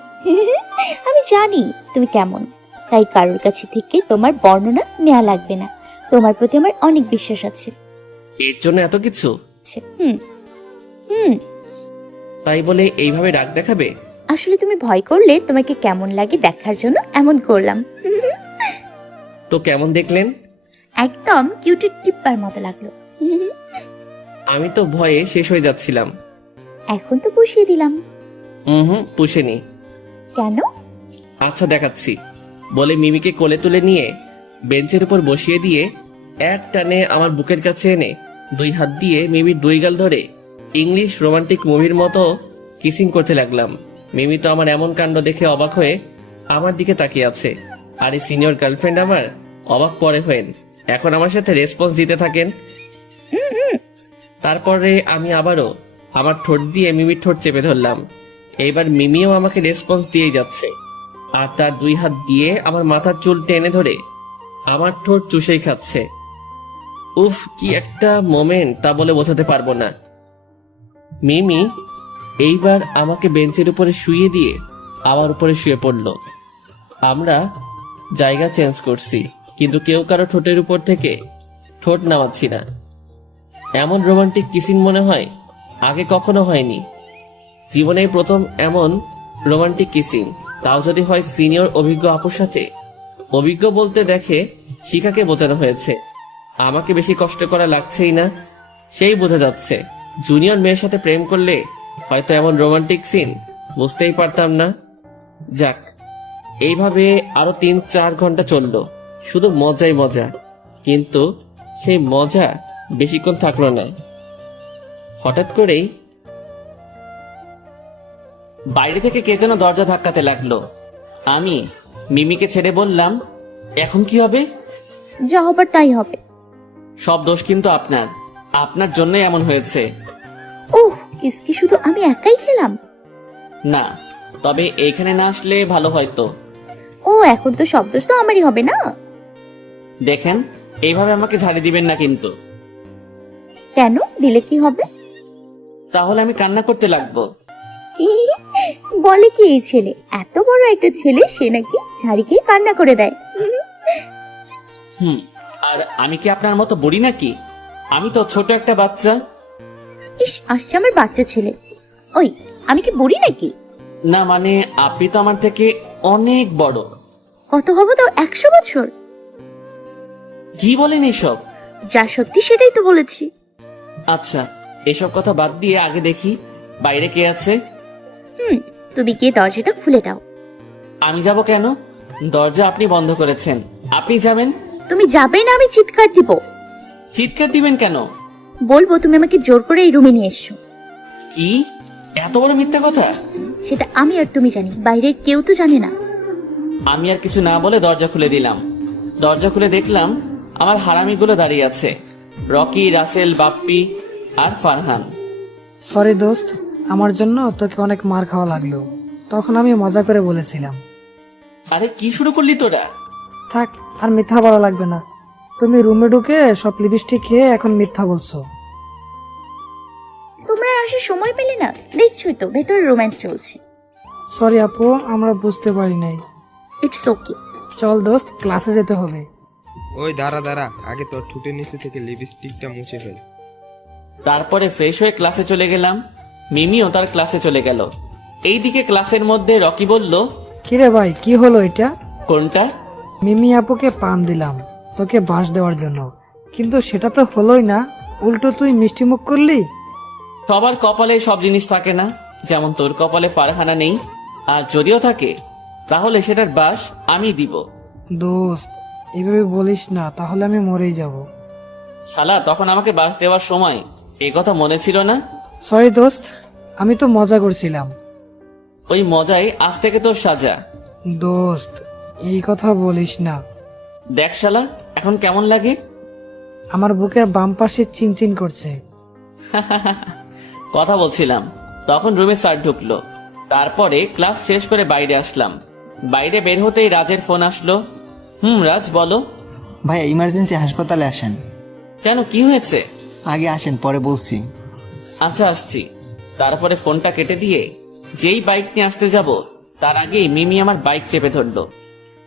আমি জানি তুমি কেমন, তাই কারোর কাছে থেকে তোমার বর্ণনা নেওয়া লাগবে না। তোমার প্রতি আমার অনেক বিশ্বাস আছে। এর জন্য এত কিছু? হুম হুম তাই বলে এইভাবে রাগ দেখাবে? আসলে তুমি ভয় করলে তোমাকে কেমন লাগে দেখার জন্য এমন করলাম। তো কেমন দেখলেন? একদম কিউটের টিপ্পার মতো লাগলো। আমি তো ভয়ে শেষ হয়ে যাচ্ছিলাম। এখন তো বসিয়ে দিলাম। পুষেনি। কেন? আচ্ছা দেখাচ্ছি, বলে মিমিকে কোলে তুলে নিয়ে বেঞ্চের উপর বসিয়ে দিয়ে এক টানে আমার বুকের কাছে এনে 2 হাত দিয়ে মিমির 2 গাল ধরে ইংলিশ রোমান্টিক মুভির মতো কিসিং করতে লাগলাম। মিমি তো আমার এমন কাণ্ড দেখে অবাক হয়ে আমার দিকে তাকিয়ে আছে। আর এই সিনিয়র গার্লফ্রেন্ড আমার অবাক পরে হয়েন এখন আমার সাথে রেসপন্স দিতে থাকেন। তারপরে আমি আবারও আমার ঠোঁট দিয়ে মিমির ঠোঁট চেপে ধরলাম। এইবার মিমিও আমাকে রেসপন্স দিয়ে যাচ্ছে, আর তার 2 হাত দিয়ে আমার মাথার চুল টেনে ধরে আমার ঠোঁট চুষেই খাচ্ছে। উফ, কি একটা মোমেন্ট তা বলে বোঝাতে পারবো না। মিমি এইবার আমাকে বেঞ্চের উপরে শুইয়ে দিয়ে আমার উপরে শুয়ে পড়লো। আমরা জায়গা চেঞ্জ করছি, কিন্তু কেউ কারো ঠোঁটের উপর থেকে ঠোঁট নামাচ্ছি না। এমন রোমান্টিক কিসিং মনে হয় আগে কখনো হয়নি। জীবনেই প্রথম এমন রোমান্টিক কিসিং, তাও যদি হয় সিনিয়র অভিজ্ঞ আপুর সাথে। অভিজ্ঞ বলতে দেখে শিখাকে বোঝানো হয়েছে, আমাকে বেশি কষ্ট করা লাগছেই না, সেই বোঝা যাচ্ছে। জুনিয়র মেয়ের সাথে প্রেম করলে হয়তো এমন রোমান্টিক সিন বুঝতেই পারতাম না। যাক, এইভাবে আরো 3-4 ঘন্টা চললো, শুধু মজাই মজা। কিন্তু সেই মজা বেশিক্ষণ থাকলো না। হঠাৎ করেই বাইরে থেকে কে যেন দরজা ধাক্কাতে লাগলো। আমি মিমিকে ছেড়ে বললাম, এখন কি হবে? যা হবার তাই হবে। সব দোষ কিন্তু আপনার, আপনার জন্যই এমন হয়েছে। ওহ, কিসকি শুধু আমি একাই খেলাম? না, তবে এইখানে না আসলে ভালো হয়তো। ও, এখন তো সব দোষ তো আমারই হবে না? দেখেন, এইভাবে আমাকে ঝাড়ি দিবেন না কিন্তু। কেন? দিলে কি হবে? তাহলে আমি কান্না করতে লাগবো। বলে কি এই ছেলে? এত বড় একটা ছেলে, সে নাকি ঝাড়ি খেয়ে কান্না করে দেয়? আর আমি কি আপনার মতো বুড়ি নাকি? আমি তো ছোট একটা বাচ্চা। ইস, আসছে আমার বাচ্চা ছেলে। ওই, আমি কি বুড়ি নাকি? না মানে, আপনি তো আমার থেকে অনেক বড়। কত হবো তাও? 100 বছর? কি বলেন এসব? যা সত্যি সেটাই তো বলেছি। আচ্ছা, এসব কথা বাদ দিয়ে আগে দেখি বাইরে কে আছে। তুমি গিয়ে দরজাটা খুলে দাও। আমি যাব কেন? দরজা আপনি বন্ধ করেছেন, আপনি যাবেন। তুমি যাবে না, আমি চিৎকার দিব। চিৎকার দিবেন কেন? বলবো তুমি আমাকে জোর করে এই রুমে নিয়ে এসছো। কি এত বড় মিথ্যা কথা? সেটা আমি আর তুমি জানি, বাইরের কেউ তো জানে না। আমি আর কিছু না বলে দরজা খুলে দিলাম। দরজা খুলে দেখলাম আমার হারামিগুলো দাঁড়িয়ে আছে, রকি, রাসেল, বাপ্পি আর ফারহান। সরি দোস্ত, আমার জন্য তোকে অনেক মার খাওয়া লাগলো। তখন আমি মজা করে বলেছিলাম। আরে কি শুরু করলি তোরা? থাক, আর মিথ্যা বলা লাগবে না। তুমি রুমে ঢুকে সব লিপস্টিক খেয়ে এখন মিথ্যা বলছো। তোমরা আসার সময় পেলে না? দেখছোই তো ভেতরে রোম্যান্স চলছে। সরি আপু, আমরা বুঝতে পারি নাই। It's okay. চল দোস্ত, ক্লাসে যেতে হবে। ওই দাঁড়া দাঁড়া, আগে তোর ঠোঁটের নিচে থেকে লিপস্টিকটা মুছে ফেল। তারপরে ফ্রেশ হয়ে ক্লাসে চলে গেলাম। মিমিও তার ক্লাসে চলে গেল। এইদিকে ক্লাসের মধ্যে রকি বলল, কিরে ভাই, কি হলো এটা? কোনটা? মিমি আপুকে পান দিলাম তোকে বাঁশ দেওয়ার জন্য, কিন্তু সেটা তো হলোই না, উল্টো তুই মিষ্টি মুখ করলি। সবার কপালে সব জিনিস থাকে না, যেমন তোর কপালে পারহানা নেই, আর যদিও থাকে তাহলে সেটার বাস আমি দিব। দোস্ত এইভাবে বলিস না, তাহলে আমি মরেই যাব। শালা, তখন আমাকে বাস দেওয়ার সময় এই কথা মনে ছিল না? সরি দোস্ত, আমি তো মজা করছিলাম। ওই মজাই আজ থেকে তোর সাজা। দোস্ত এই কথা বলিস না। দেখ শালা, এখন কেমন লাগে? আমার বুকের বাম পাশে চিনচিন করছে। কথা বলছিলাম, তখন রুমে স্যার ঢুকলো। তারপরে ক্লাস শেষ করে বাইরে আসলাম। বাইরে বের হতেই রাজের ফোন আসলো। রাজ বলো। ভাইয়া ইমার্জেন্সি হাসপাতালে আসেন। কেন, কি হয়েছে? আগে আসেন, পরে বলছি। আচ্ছা, আসছি। তারপরে ফোনটা কেটে দিয়ে যেই বাইক নিয়ে আসতে যাব, তার আগেই মিমি আমার বাইক চেপে ধরলো।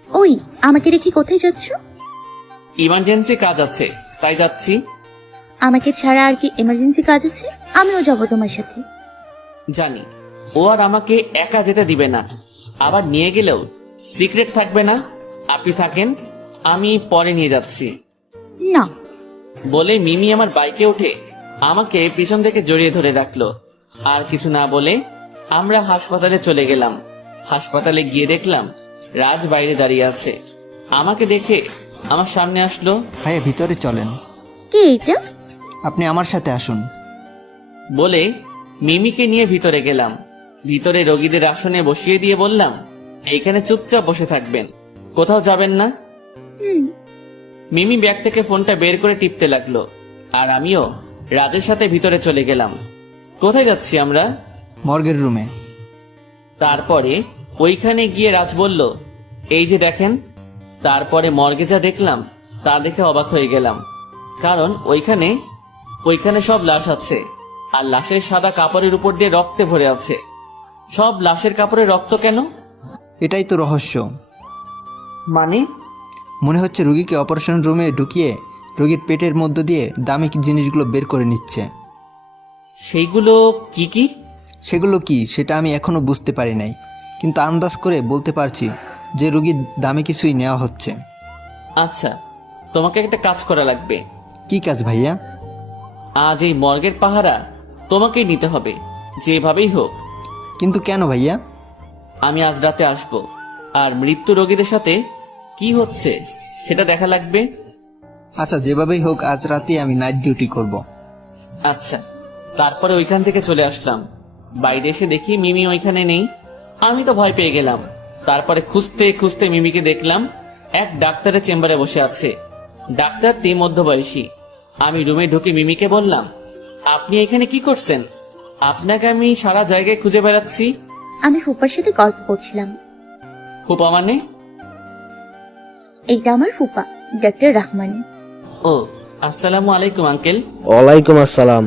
ওই, আমাকে রেখে কোথায় যাচ্ছ? ইমার্জেন্সি কাজ আছে, তাই যাচ্ছি। আমাকে ছাড়া আর কি এমার্জেন্সি কাজ আছে? আমিও যাবো তোমার সাথে। জানি ও আর আমাকে একা যেতে দিবে না, আবার নিয়ে গেলেও সিক্রেট থাকবে না। আপনি থাকেন, আমি পরে নিয়ে যাচ্ছি। না। বলে মিমি আমার বাইকে উঠে আমাকে পিছন থেকে জড়িয়ে ধরে রাখলো। আর কিছু না বলে আমরা হাসপাতালে চলে গেলাম। হাসপাতালে গিয়ে দেখলাম রাজ বাইরে দাঁড়িয়ে আছে। আমাকে দেখে আমার সামনে আসলো। ভাইয়া ভিতরে চলেন। কে এটা? আপনি আমার সাথে আসুন। বলে মিমিকে নিয়ে ভিতরে গেলাম। ভিতরে রোগীদের আসনে বসিয়ে দিয়ে বললাম, এইখানে চুপচাপ বসে থাকবেন, কোথাও যাবেন না। মিমি ব্যাগ থেকে ফোনটা বের করে টিপতে লাগলো, আর আমিও রাজের সাথে ভিতরে চলে গেলাম। কোথায় যাচ্ছি আমরা? মর্গের রুমে। তারপরে ওইখানে গিয়ে রাজ বলল, এই যে দেখেন। তারপরে মর্গে যা দেখলাম তা দেখে অবাক হয়ে গেলাম, কারণ ওইখানে সব লাশ আছে, আর লাশের সাদা কাপড়ের উপর দিয়ে রক্তে ভরে আছে। সব লাশের কাপড়ে রক্ত কেন? এটাই তো রহস্য। মানে? মনে হচ্ছে রুগীকে অপারেশন রুমে ঢুকিয়ে রোগীর পেটের মধ্য দিয়ে দামি জিনিসগুলো বের করে নিচ্ছে। সেইগুলো কি কি? সেগুলো কি সেটা আমি এখনো বুঝতে পারি নাই, কিন্তু আন্দাজ করে বলতে পারছি যে রুগীর দামি কিছুই নেওয়া হচ্ছে। আচ্ছা, তোমাকে একটা কাজ করা লাগবে। কি কাজ ভাইয়া? আজ এই মর্গের পাহারা তোমাকেই নিতে হবে, যেভাবেই হোক। কিন্তু কেন ভাইয়া? আমি আজ রাতে আসবো, আর মৃত্যু রোগীদের সাথে কি হচ্ছে সেটা দেখা লাগবে। আচ্ছা, যেভাবেই হোক আজ রাতে আমি নাইট ডিউটি করব। আচ্ছা। তারপরে ওইখান থেকে চলে আসলাম। বাইরে এসে দেখি মিমি ওইখানে নেই। আমি তো ভয় পেয়ে গেলাম। তারপরে খুঁজতে খুঁজতে মিমিকে দেখলাম এক ডাক্তারের চেম্বারে বসে আছে। ডাক্তারটি মধ্যবয়সী। আমি রুমে ঢুকে মিমিকে বললাম, আপনি এখানে কি করছেন? আপনাকে আমি সারা জায়গায় খুঁজে বেড়াচ্ছি। আমি ফুপার সাথে গল্প করছিলাম। ফুপা মানে? এইটা আমার ফুপা, ডক্টর রহমান। ও, আসসালামু আলাইকুম আঙ্কেল। ওয়ালাইকুম আসসালাম।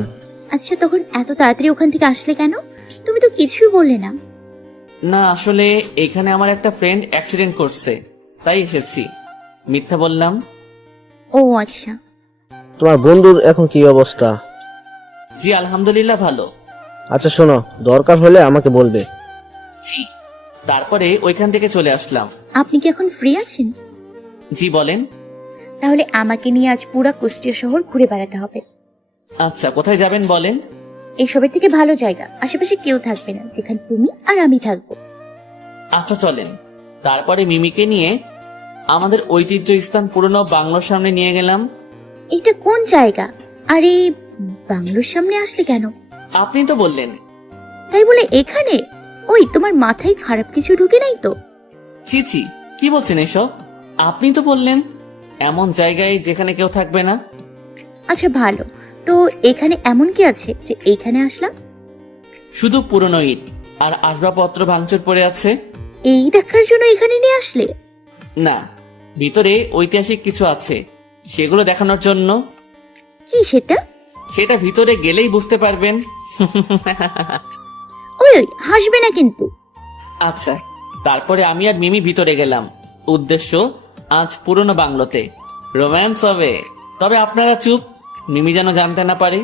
আচ্ছা, তখন এত তাড়াতাড়ি ওখান থেকে আসলে কেন? তুমি তো কিছুই বললে না। না, আসলে এখানে আমার একটা ফ্রেন্ড অ্যাক্সিডেন্ট করছে, তাই এসেছি। মিথ্যা বললাম। ও আচ্ছা। তোমার বন্ধুর এখন কি অবস্থা? জি আলহামদুলিল্লাহ ভালো। আচ্ছা শোনো, দরকার হলে আমাকে বলবে। জি। তারপরে ওইখান থেকে চলে আসলাম। আপনি কি এখন ফ্রি আছেন? জি বলেন। তাহলে আমাকে নিয়ে আজ পুরা কুষ্টিয়া শহর ঘুরে বেড়াতে হবে। আচ্ছা, কোথায় যাবেন বলেন। এসবের থেকে ভালো জায়গা, আশেপাশে কেউ থাকবে না, যেখানে তুমি আর আমি থাকবো। আচ্ছা চলেন। তারপরে মিমিকে নিয়ে আমাদের ঐতিহ্য স্থান পুরনো বাংলোর সামনে নিয়ে গেলাম। এটা কোন জায়গা? আর এই বাংলোর সামনে আসলে কেন? আপনি তো বললেন। তাই বলে এখানে? ওই, তোমার মাথায় খারাপ কিছু ঢুকে নাই তো? ছি ছি, কি বলছেন এসব? আপনি তো বললেন এমন জায়গায় যেখানে কেউ থাকবে না। আচ্ছা ভালো, তো এখানে এমন কি আছে যে এইখানে আসলাম? শুধু পুরনো ইট আর আসবাবপত্র ভাঙচুর পড়ে আছে। এই দেখার জন্য এখানে নিয়ে আসলে? না, ভিতরে ঐতিহাসিক কিছু আছে, সেগুলো দেখানোর জন্য। কি সেটা? সেটা ভিতরে গেলেই বুঝতে পারবেন। ওই ওই, হাসবে না কিন্তু। আচ্ছা। তারপরে আমি আর মিমি ভিতরে গেলাম। উদ্দেশ্য আজ পুরনো বাংলোতে। রোম্যান্স হবে। তবে আপনারা চুপ, মিমি যেন জানতে না পারে।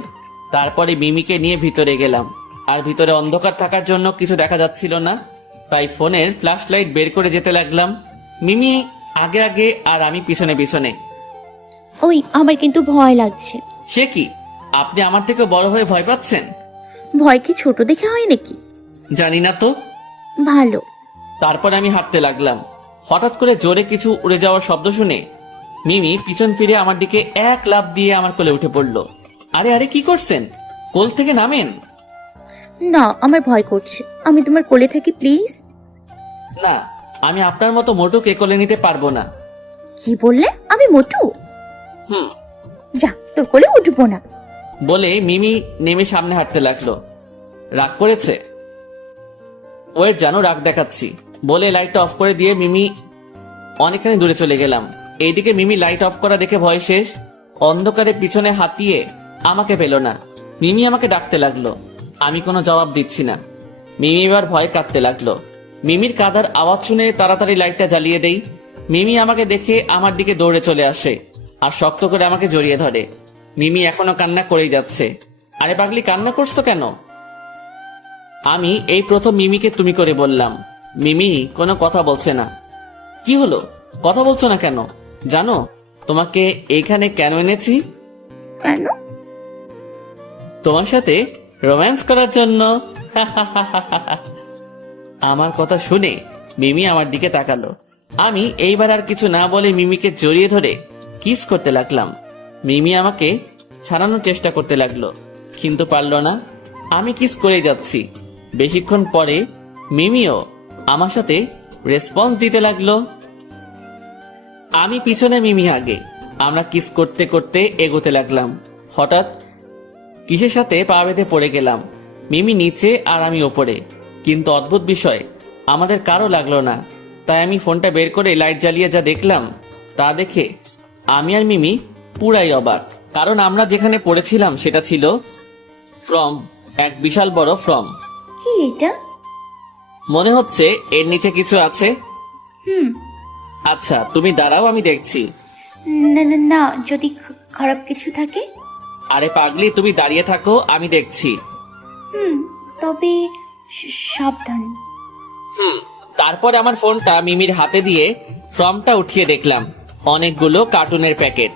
তারপরে মিমিকে নিয়ে ভিতরে গেলাম, আর ভিতরে অন্ধকার থাকার জন্য কিছু দেখা যাচ্ছিল না, তাই ফোনের ফ্ল্যাশ লাইট বের করে যেতে লাগলাম। মিমি আগে আগে আর আমি পিছনে পিছনে। ওই আমার কিন্তু ভয় লাগছে। সে কি, আপনি আমার থেকে বড় হয়ে ভয় পাচ্ছেন? ভয় কি ছোট দেখে হয় নাকি? জানি না তো। ভালো। তারপর আমি হাঁটতে লাগলাম। হঠাৎ করে জোরে কিছু উড়ে যাওয়ার শব্দ শুনে মিমি পিছন ফিরে আমার দিকে এক লাফ দিয়ে আমার কোলে উঠে পড়লো। আরে আরে, কি করছেন? কোল থেকে নামেন। না, আমার ভয় করছে। আমি তোমার কোলে থাকি প্লিজ। না, আমি আপনার মতো মোটুকে কোলে নিতে পারবো না। কি বললে? আমি মোটু? হুম। যা, তোর কোলে উঠবো না। বলে মিমি নেমে সামনে হাঁটতে লাগলো। রাগ করেছে? ওয়েট, জানো রাগ দেখাচ্ছি। বলে লাইটটা অফ করে দিয়ে মিমি অনেকখানি দূরে চলে গেলাম। এইদিকে মিমি লাইট অফ করা দেখে ভয় শেষ। অন্ধকারে পিছনে হাতিয়ে আমাকে পেল না। মিমি আমাকে ডাকতে লাগলো, আমি কোনো জবাব দিচ্ছি না। মিমি এবার ভয় কাঁদতে লাগলো। মিমির কাঁদার আওয়াজ শুনে তাড়াতাড়ি লাইটটা জ্বালিয়ে দেই। মিমি আমাকে দেখে আমার দিকে দৌড়ে চলে আসে আর শক্ত করে আমাকে জড়িয়ে ধরে। মিমি এখনো কান্না করেই যাচ্ছে। আরে পাগলি, কান্না করছো কেন? আমি এই প্রথম মিমিকে তুমি করে বললাম। মিমি কোনো কথা বলছে না। কি হলো, কথা বলছো না কেন? জানো তোমাকে এইখানে কেন এনেছি? কেন? তোমার সাথে রোম্যান্স করার জন্য। আমার কথা শুনে মিমি আমার দিকে তাকালো। আমি এইবার আর কিছু না বলে মিমিকে জড়িয়ে ধরে কিস করতে লাগলাম। মিমি আমাকে ছাড়ানোর চেষ্টা করতে লাগলো, কিন্তু পারল না। আমি কিস করেই যাচ্ছি। বেশিক্ষণ পরে মিমিও আমার সাথে রেসপন্স দিতে লাগলো। আমি পিছনে, মিমি আগে। আমরা কিস করতে করতে এগোতে লাগলাম। হঠাৎ কিসের সাথে পা বেঁধে পড়ে গেলাম। মিমি নিচে আর আমি ওপরে, কিন্তু অদ্ভুত বিষয় আমাদের কারো লাগলো না। তাই আমি ফোনটা বের করে লাইট জ্বালিয়ে যা দেখলাম তা দেখে আমি আর মিমি পুরাই অবাক। কারণ আমরা যেখানে পড়েছিলাম সেটা ছিল ফ্রম, এক বিশাল বড় ফ্রম। কি এটা? মনে হচ্ছে এর নিচে কিছু আছে। হুম। আচ্ছা তুমি দাঁড়াও, আমি দেখছি। না না না, যদি খারাপ কিছু থাকে? আরে পাগলি, তুমি দাঁড়িয়ে থাকো, আমি দেখছি। তবে সাবধান। তারপর আমার ফোনটা মিমির হাতে দিয়ে ফর্মটা উঠিয়ে দেখলাম অনেকগুলো কার্টুনের প্যাকেট।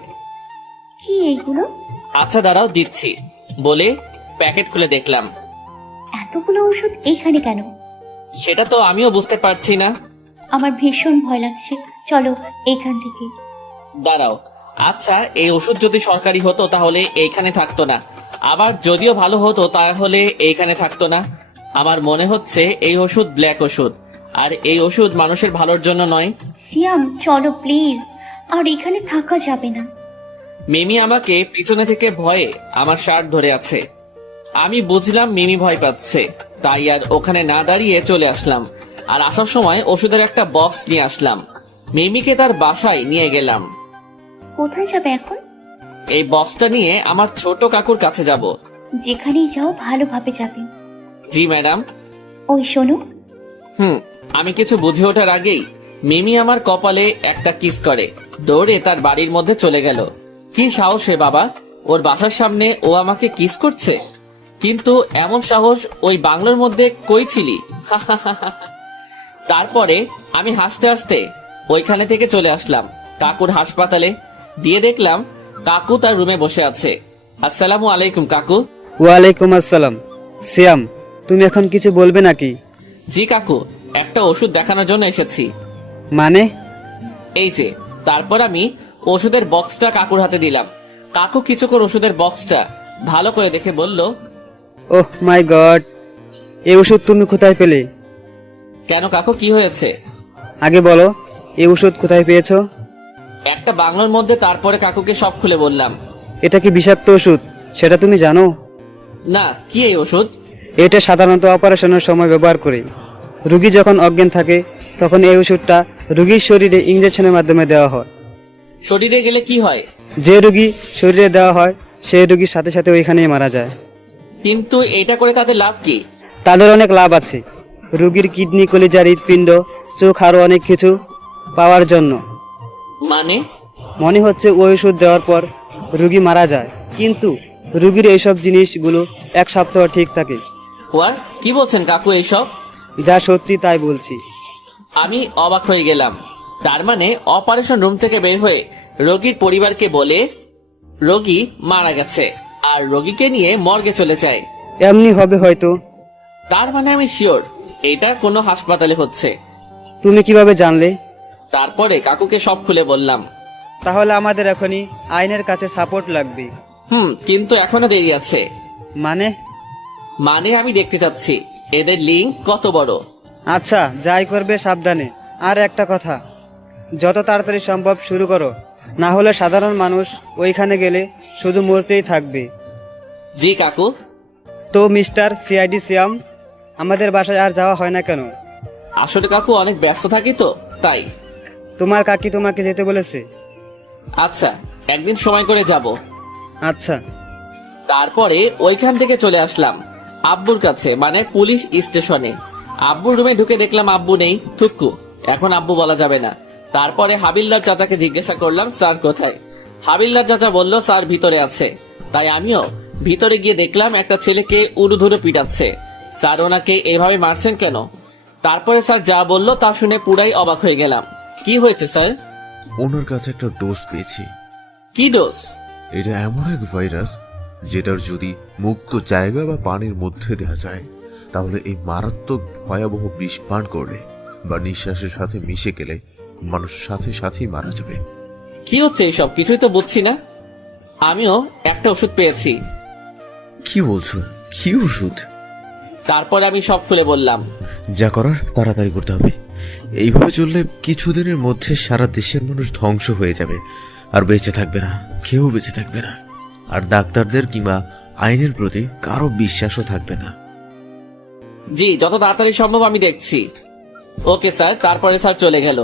কি এইগুলো? আচ্ছা দাঁড়াও, দিচ্ছি। বলে প্যাকেট খুলে দেখলাম। এতগুলো ওষুধ এইখানে কেন? সেটা তো আমিও বুঝতে পারছি না। আমার ভীষণ ভয় লাগছে। চলো এখান থেকে। দাঁড়াও, আচ্ছা এই ওষুধ যদি সরকারি হতো তাহলে এইখানে থাকতো না, আবার যদিও ভালো হতো তাহলে এইখানে থাকতো না। আমার মনে হচ্ছে এই ওষুধ ব্ল্যাক ওষুধ, আর এই ওষুধ মানুষের ভালোর জন্য নয়। সিয়াম চলো প্লিজ, আর এখানে থাকা যাবে না। মিমি আমাকে পিছনে থেকে ভয়ে আমার শার্ট ধরে আছে। আমি বুঝলাম মিমি ভয় পাচ্ছে, তাই আর ওখানে না দাঁড়িয়ে চলে আসলাম। আর আসার সময় ওষুধের একটা বক্স নিয়ে আসলাম। মিমিকে তার বাসায় নিয়ে গেলাম। কোথায় যাবে এখন? এই বক্সটা নিয়ে আমার ছোট কাকুর কাছে যাব। যেখানেই যাও ভালোভাবে যাবে। জি ম্যাডাম। ওই শোনো। আমি কিছু বুঝে ওঠার আগেই মিমি আমার কপালে একটা কিস করে দৌড়ে তার বাড়ির মধ্যে চলে গেল। কি সাহস রে বাবা, ওর বাসার সামনে ও আমাকে কিস করছে। কিন্তু এমন সাহস ওই বাংলোর মধ্যে কই ছিলি? তারপরে আমি হাসতে হাসতে ওইখানে থেকে চলে আসলাম কাকুর হাসপাতালে। দিয়ে দেখলাম কাকু তার রুমে বসে আছে। আসসালামু আলাইকুম কাকু। ওয়ালাইকুম আসসালাম। সিয়াম, তুমি এখন কিছু বলবে নাকি? জি কাকু, একটা ওষুধ দেখানোর জন্য এসেছি। মানে? এই যে। তারপর আমি ওষুধের বক্সটা কাকুর হাতে দিলাম। কাকু কিছুক্ষণ ওষুধের বক্সটা ভালো করে দেখে বলল, ওহ মাই গড, এই ওষুধ তুমি কোথায় পেলে? কেন কাকু, কি হয়েছে? আগে বলো, এই ওষুধ কোথায় পেয়েছো? একটা বাংলোর মধ্যে। তারপরে কাকুকে সব খুলে বললাম। এটা কি বিষাক্ত ওষুধ সেটা তুমি জানো? না, কি এই ওষুধ? এটা সাধারণত অপারেশনের সময় ব্যবহার করে। রোগী যখন অজ্ঞান থাকে তখন এই ওষুধটা রোগীর শরীরে ইনজেকশনের মাধ্যমে দেওয়া হয়। শরীরে গেলে কি হয়? যে রোগী শরীরে দেওয়া হয় সেই রোগীর সাথে সাথে ওইখানেই মারা যায়। কিন্তু এটা করে তাদের লাভ কি? তাদের অনেক লাভ আছে। রোগীর কিডনি, কলিজা, হৃৎপিণ্ড, চোখ, আরো অনেক কিছু পাওয়ার জন্য। মানে? মনে হচ্ছে ওই ওষুধ দেওয়ার পর রুগী মারা যায়, কিন্তু রুগীর এইসব জিনিসগুলো 1 সপ্তাহ ঠিক থাকে। হোয়াট? কি বলছেন কাকু এইসব? যা সত্যি তাই বলছি। আমি অবাক হয়ে গেলাম। তার মানে অপারেশন রুম থেকে বের হয়ে রোগীর পরিবারকে বলে রোগী মারা গেছে আর রোগীকে নিয়ে মর্গে চলে যায়। এমনি হবে হয়তো। তার মানে আমি শিওর এটা কোনো হাসপাতালে হচ্ছে। তুমি কিভাবে জানলে? তারপরে কাকুকে সব খুলে বললাম। তাহলে আমাদের এখনই আইনের কাছে সাপোর্ট লাগবে। কিন্তু এখনো দেরি আছে। মানে আমি দেখতে চাচ্ছি এদের লিঙ্ক কত বড়। আচ্ছা, যাই করবে সাবধানে। আর একটা কথা, যত তাড়াতাড়ি সম্ভব শুরু করো, না হলে সাধারণ মানুষ ওইখানে গেলে শুধু মরতেই থাকবে। জি কাকু। তো মিস্টার সিআইডি সিয়াম, আমাদের বাসায় আর যাওয়া হয় না কেন? আসলে কাকু অনেক ব্যস্ত থাকি তো তাই। তোমার কাকি তোমাকে যেতে বলেছে? আচ্ছা, একদিন সময় করে যাব। আচ্ছা। তারপরে ওইখান থেকে চলে আসলাম আব্বুর কাছে, মানে পুলিশ স্টেশনে। আব্বুর রুমে ঢুকে দেখলাম আব্বু নেই। থুক্কু, এখন আব্বু বলা যাবে না। তারপরে হাবিলদার চাচাকে জিজ্ঞাসা করলাম স্যার কোথায়। হাবিলদার চাচা বলল স্যার ভিতরে আছে। তাই আমিও ভিতরে গিয়ে দেখলাম একটা ছেলেকে উড়ুধুরে পিটাচ্ছে। স্যার ওনাকে এভাবে মারছেন কেন? তারপরে স্যার যা বলল তা শুনে পুরাই অবাক হয়ে গেলাম। কি হয়েছে স্যার? ওনার কাছে একটা ডোজ পেয়েছি। কি ডোজ? এটা এমন এক ভাইরাস যেটার যদি মুক্ত জায়গা বা পানির মধ্যে দেওয়া যায় তাহলে এই মারাত্মক ভয়াবহ বিষ পান করলে বা নিঃশ্বাসের সাথে মিশে গেলে মানুষ সাথে সাথেই মারা যাবে। কি হচ্ছে এসব? কিছুই তো বুঝছি না। আমিও একটা ওষুধ পেয়েছি। কি বলছো? কি ওষুধ? তারপরে আমি সব খুলে বললাম। যা করার তাড়াতাড়ি করতে হবে। এইভাবে চললে কিছুদিনের মধ্যে সারা দেশের মানুষ ধ্বংস হয়ে যাবে, আর বেঁচে থাকবে না, কেউ বেঁচে থাকবে না। আর ডাক্তারদের কিংবা আইনের প্রতি কারো বিশ্বাসও থাকবে না। জি, যত তাড়াতাড়ি সম্ভব আমি দেখছি। Okay sir. তারপরে স্যার চলে গেল।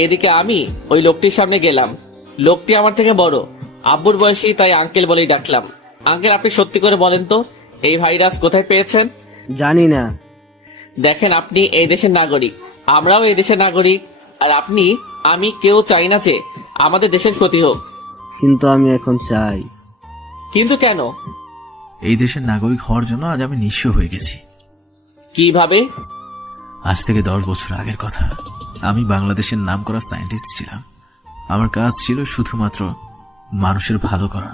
এইদিকে আমি ওই লোকটির সামনে গেলাম। লোকটি আমার থেকে বড়, আব্বুর বয়সী, তাই আঙ্কেল বলেই ডাকলাম। আঙ্কেল, আপনি সত্যি করে বলেন তো এই ভাইরাস কোথায় পেয়েছেন? জানি না। দেখেন, আপনি এই দেশের নাগরিক, আমরাও এই দেশের নাগরিক, আর আপনি আমি কেউ চাই না যে আমাদের দেশের ক্ষতি হোক। কিন্তু আমি এখন চাই। কিন্তু কেন? এই দেশের নাগরিক হওয়ার জন্য আজ আমি নিঃস্ব হয়ে গেছি। কিভাবে? আজ থেকে 10 বছর আগের কথা। আমি বাংলাদেশের নামকরা সায়েন্টিস্ট ছিলাম। আমার কাজ ছিল শুধুমাত্র মানুষের ভালো করা,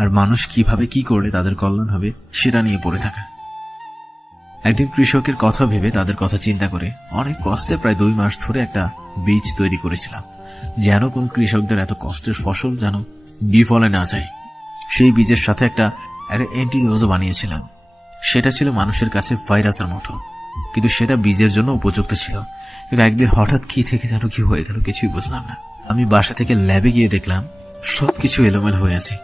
আর মানুষ কিভাবে কি করলে তাদের কল্যাণ হবে সেটা নিয়ে পড়ে থাকা। একদিন কৃষকের কথা ভেবে তাদের কথা চিন্তা করে অনেক কষ্টে প্রায় 2 মাস ধরে একটা বীজ তৈরি করেছিলাম, যেন কোনো কৃষকদের এত কষ্টের ফসল যেন বিফলে না যায়। সেই বীজের সাথে একটা অ্যান্টিডোজও বানিয়েছিলাম। সেটা ছিল মানুষের কাছে ভাইরাসের মতো, কিন্তু সেটা বীজের জন্য উপযুক্ত ছিল। কিন্তু একদিন হঠাৎ কি থেকে যেন কি হয়ে গেল, কিছুই বুঝলাম না। আমি বাসা থেকে ল্যাবে গিয়ে দেখলাম সবকিছু এলোমেলো হয়ে আছে,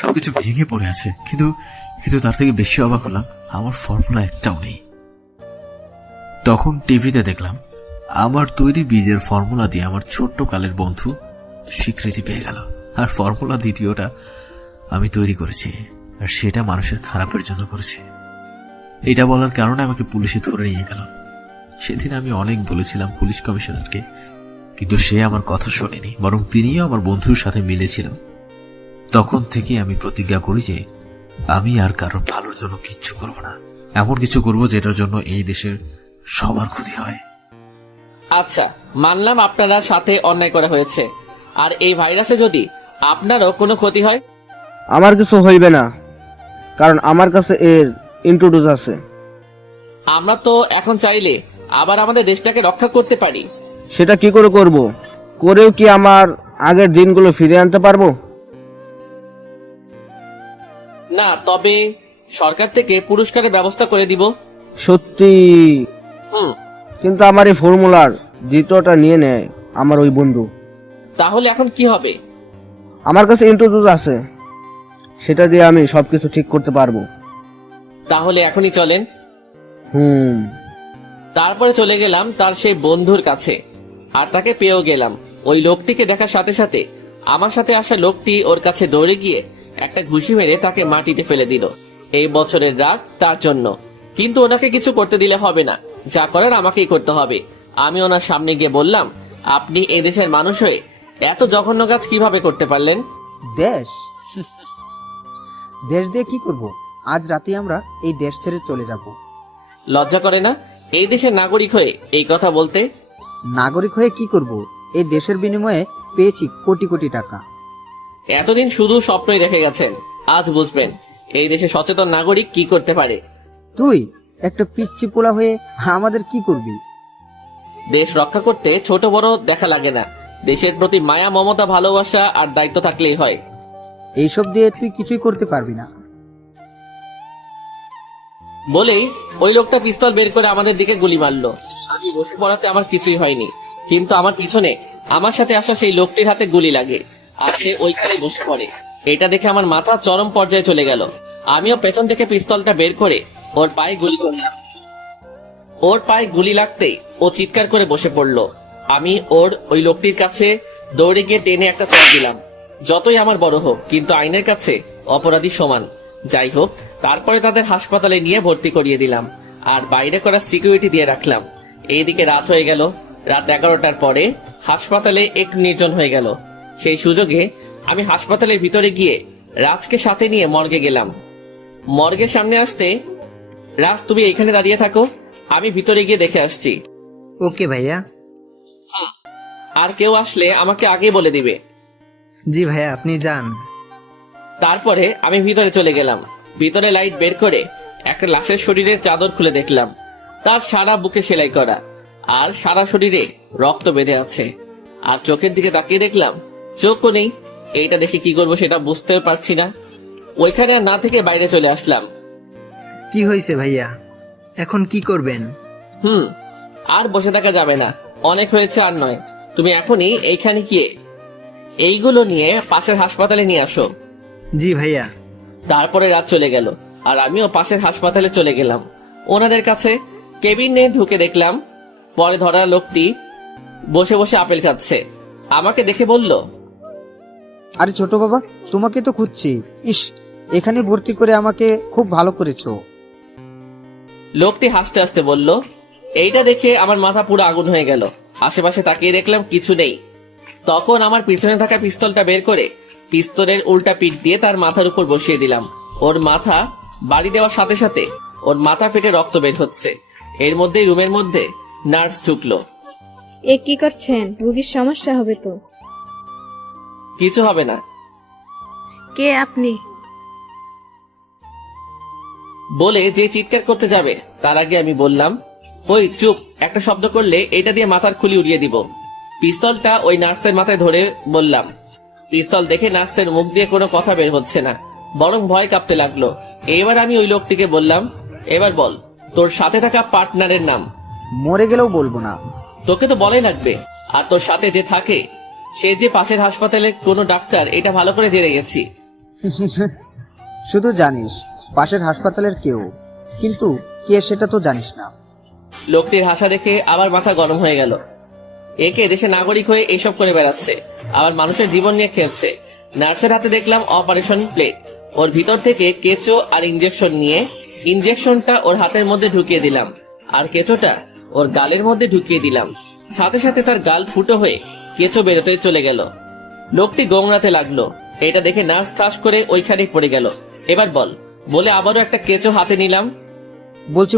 সবকিছু ভেঙে পড়ে আছে। কিন্তু তার থেকে বেশি অবাক হলাম, আমার ফর্মুলা একটাও নেই। তখন টিভিতে দেখলাম আমার তৈরি বীজের ফর্মুলা দিয়ে আমার ছোট্ট কালের বন্ধু স্বীকৃতি পেয়ে গেল, আর ফর্মুলা দ্বিতীয়টা আমি তৈরি করেছি, আর সেটা মানুষের খারাপের জন্য করেছি। এটা বলার কারণে আমাকে পুলিশে ধরে নিয়ে গেল। সেদিন আমি অনেক বলেছিলাম পুলিশ কমিশনারকে, কিন্তু সে আমার কথা শোনেনি, বরং তিনিও আমার বন্ধুর সাথে মিলেছিল। তখন থেকে আমি প্রতিজ্ঞা করি যে আমি আর কারো ভালোর জন্য কিচ্ছু করব না, এমন কিছু করব যেটার জন্য এই দেশের সবার ক্ষতি হয়। আচ্ছা, মানলাম আপনারা সাথে অন্যায় করা হয়েছে, আর এই ভাইরাসে যদি আপনারও কোনো ক্ষতি হয়? আমার কিছু হইবে না, কারণ আমার কাছে এর ইন্ট্রোডুস আছে। আমরা তো এখন চাইলে আবার আমাদের দেশটাকে রক্ষা করতে পারি। সেটা কি করে করব? করেও কি আমার আগের দিনগুলো ফিরিয়ে আনতে পারবো? না, তবে সরকার থেকে পুরস্কারের ব্যবস্থা করে দিব। সত্যি? কিন্তু আমার এই ফর্মুলার দ্বিতীয়টা নিয়ে নেয় আমার ওই বন্ধু। তাহলে এখন কি হবে? আমার কাছে ইন্ট্রোডুস আছে, সেটা দিয়ে আমি সবকিছু ঠিক করতে পারবো। তাহলে এখনই চলেন। তারপরে চলে গেলাম তার সেই বন্ধুর কাছে, আর তাকে পেয়েও গেলাম। ওই লোকটিকে দেখার সাথে সাথে আমার সাথে আসা লোকটি ওর কাছে দৌড়ে গিয়ে একটা ঘুষি মেরে তাকে মাটিতে ফেলে দিল। এই বছরের রাগ তার জন্য। কিন্তু ওনাকে কিছু করতে দিলে হবে না, যা করার আমাকেই করতে হবে। আমি ওনার সামনে গিয়ে বললাম, আপনি এই দেশের মানুষ হয়ে এত জঘন্য কাজ কিভাবে করতে পারলেন? দেশ দেশ দিয়ে কি করব? আজ রাতে আমরা এই দেশ ছেড়ে চলে যাব। লজ্জা করে না এই দেশের নাগরিক হয়ে এই কথা বলতে? নাগরিক হয়ে কি করব? এই দেশের বিনিময়ে পেয়েছি কোটি কোটি টাকা। এতদিন শুধু স্বপ্নই দেখে গেছেন, আজ বুঝবেন এই দেশে সচেতন নাগরিক কি করতে পারে। তুই একটা পিচ্চি পোলা হয়ে আমাদের কি করবি? দেশ রক্ষা করতে ছোট বড় দেখা লাগে না, দেশের প্রতি মায়া মমতা ভালোবাসা আর দায়িত্ব থাকলেই হয়। এইসব দিয়ে তুই কিছুই করতে পারবি না। বলেই ওই লোকটা পিস্তল বের করে আমাদের দিকে গুলি মারলো। আমি বসে পড়াতে আমার কিছুই হয়নি, কিন্তু আমার পিছনে আমার সাথে আসা সেই লোকটির হাতে গুলি লাগে আর সে ওইখানে বসে পড়ে। এটা দেখে আমার মাথা চরম পর্যায়ে চলে গেল। আমিও পেছন থেকে পিস্তলটা বের করে ওর পায়ে গুলি করলাম। ওর পায়ে গুলি লাগতেই ও চিৎকার করে বসে পড়লো। আমি ওই লোকটির কাছে দৌড়ে গিয়ে টেনে একটা চড় দিলাম। যতই আমার বড় হোক, কিন্তু আইনের কাছে অপরাধী সমান। যাই হোক, তারপরে তাদের হাসপাতালে নিয়ে ভর্তি করিয়ে দিলাম আর বাইরে করা সিকিউরিটি দিয়ে রাখলাম। এইদিকে রাত হয়ে গেল। রাত 11টার পরে হাসপাতালে একটু নির্জন হয়ে গেল। সেই সুযোগে আমি হাসপাতালের ভিতরে গিয়ে রাজকে সাথে নিয়ে মর্গে গেলাম। মর্গের সামনে আসতে, রাজ তুমি এখানে দাঁড়িয়ে থাকো, আমি ভিতরে গিয়ে দেখে আসছি। ওকে ভাইয়া। আর কেউ আসলে আমাকে আগে বলে দিবে। জি ভাইয়া, আপনি যান। তারপরে আমি ভিতরে চলে গেলাম। ভিতরে লাইট বের করে একটা লাশের শরীরের চাদর খুলে দেখলাম। তার সারা বুকে সেলাই করা আর সারা শরীরে রক্ত বেঁধে আছে। আর চোখের দিকে তাকিয়ে দেখলাম চোখও নেই। এইটা দেখে কি করবো সেটা বুঝতেও পারছি না। ওইখানে আর না থেকে বাইরে চলে আসলাম। কি হয়েছে ভাইয়া, এখন কি করবেন? আর বসে থাকা যাবে না, অনেক হয়েছে আর নয়। তুমি এখনই এইখানে গিয়ে এইগুলো নিয়ে পাশের হাসপাতালে নিয়ে আসো। জি ভাইয়া। তারপরে রাত চলে গেল আর আমিও পাশের হাসপাতালে চলে গেলাম। ওনাদের কাছে কেবিনে ঢুকে দেখলাম পরে ধরা লোকটি বসে বসে আপেল খাচ্ছে। আমাকে দেখে বলল, আরে ছোট বাবা, তোমাকে তো খুঁজছি। ইস, এখানে ভর্তি করে আমাকে খুব ভালো করেছো। লোকটি হাসতে হাসতে বলল। এইটা দেখে আমার মাথা পুরো আগুন হয়ে গেল। আশেপাশে তাকিয়ে দেখলাম কিছু নেই। তখন আমার পিছনে থাকা পিস্তলটা বের করে পিস্তলের উল্টা পিঠ দিয়ে তার মাথার উপর বসিয়ে দিলাম। ওর মাথা বাড়ি দেওয়ার সাথে সাথে ওর মাথা ফেটে রক্ত বের হচ্ছে। এর মধ্যেই রুমের মধ্যে নার্স ঢুকলো। এ কি করছেন? রোগীর সমস্যা হবে তো। কিছু হবে না। কে আপনি? বলে যে চিৎকার করতে যাবে তার আগে আমি বললাম, ওই চুপ, একটা শব্দ করলে এটা দিয়ে মাথার খুলি উড়িয়ে দিব। পিস্তলটা ওই নার্সের মাথায় ধরে বললাম। পিস্তল দেখে নার্সের মুখ দিয়ে কোনো কথা বের হচ্ছে না, বরং ভয় কাঁপতে লাগলো। এবার আমি ওই লোকটিকে বললাম, এবার বল তোর সাথে থাকা পার্টনারের নাম। মরে গেলেও বলবো না। তোকে তো বলাই লাগবে। আর তোর সাথে যে থাকে সে যে পাশের হাসপাতালের কোনো ডাক্তার, এটা ভালো করে জেনে গেছি। শুধু জানিস পাশের হাসপাতালের কেউ, কিন্তু কে সেটা তো জানিস না। লোকটির হাসা দেখে আবার মাথা গরম হয়ে গেল। একে দেশে নাগরিক হয়ে এইসব করে বেড়াচ্ছে, আবার মানুষের জীবন নিয়ে খেলছে। নার্সের হাতে দেখলাম অপারেশন প্লেট। ওর ভিতর থেকে কেঁচো আর ইঞ্জেকশন নিয়ে ইঞ্জেকশনটা ওর হাতের মধ্যে ঢুকিয়ে দিলাম আর কেঁচোটা ওর গালের মধ্যে ঢুকিয়ে দিলাম। সাথে সাথে তার গাল ফুটো হয়ে কেঁচো বেরোতে চলে গেল। লোকটি গোংরাতে লাগলো। এটা দেখে নার্স ঠাস করে ওইখানে পড়ে গেল। এবার বল বলে আবারও একটা কেঁচো হাতে নিলাম। বলছি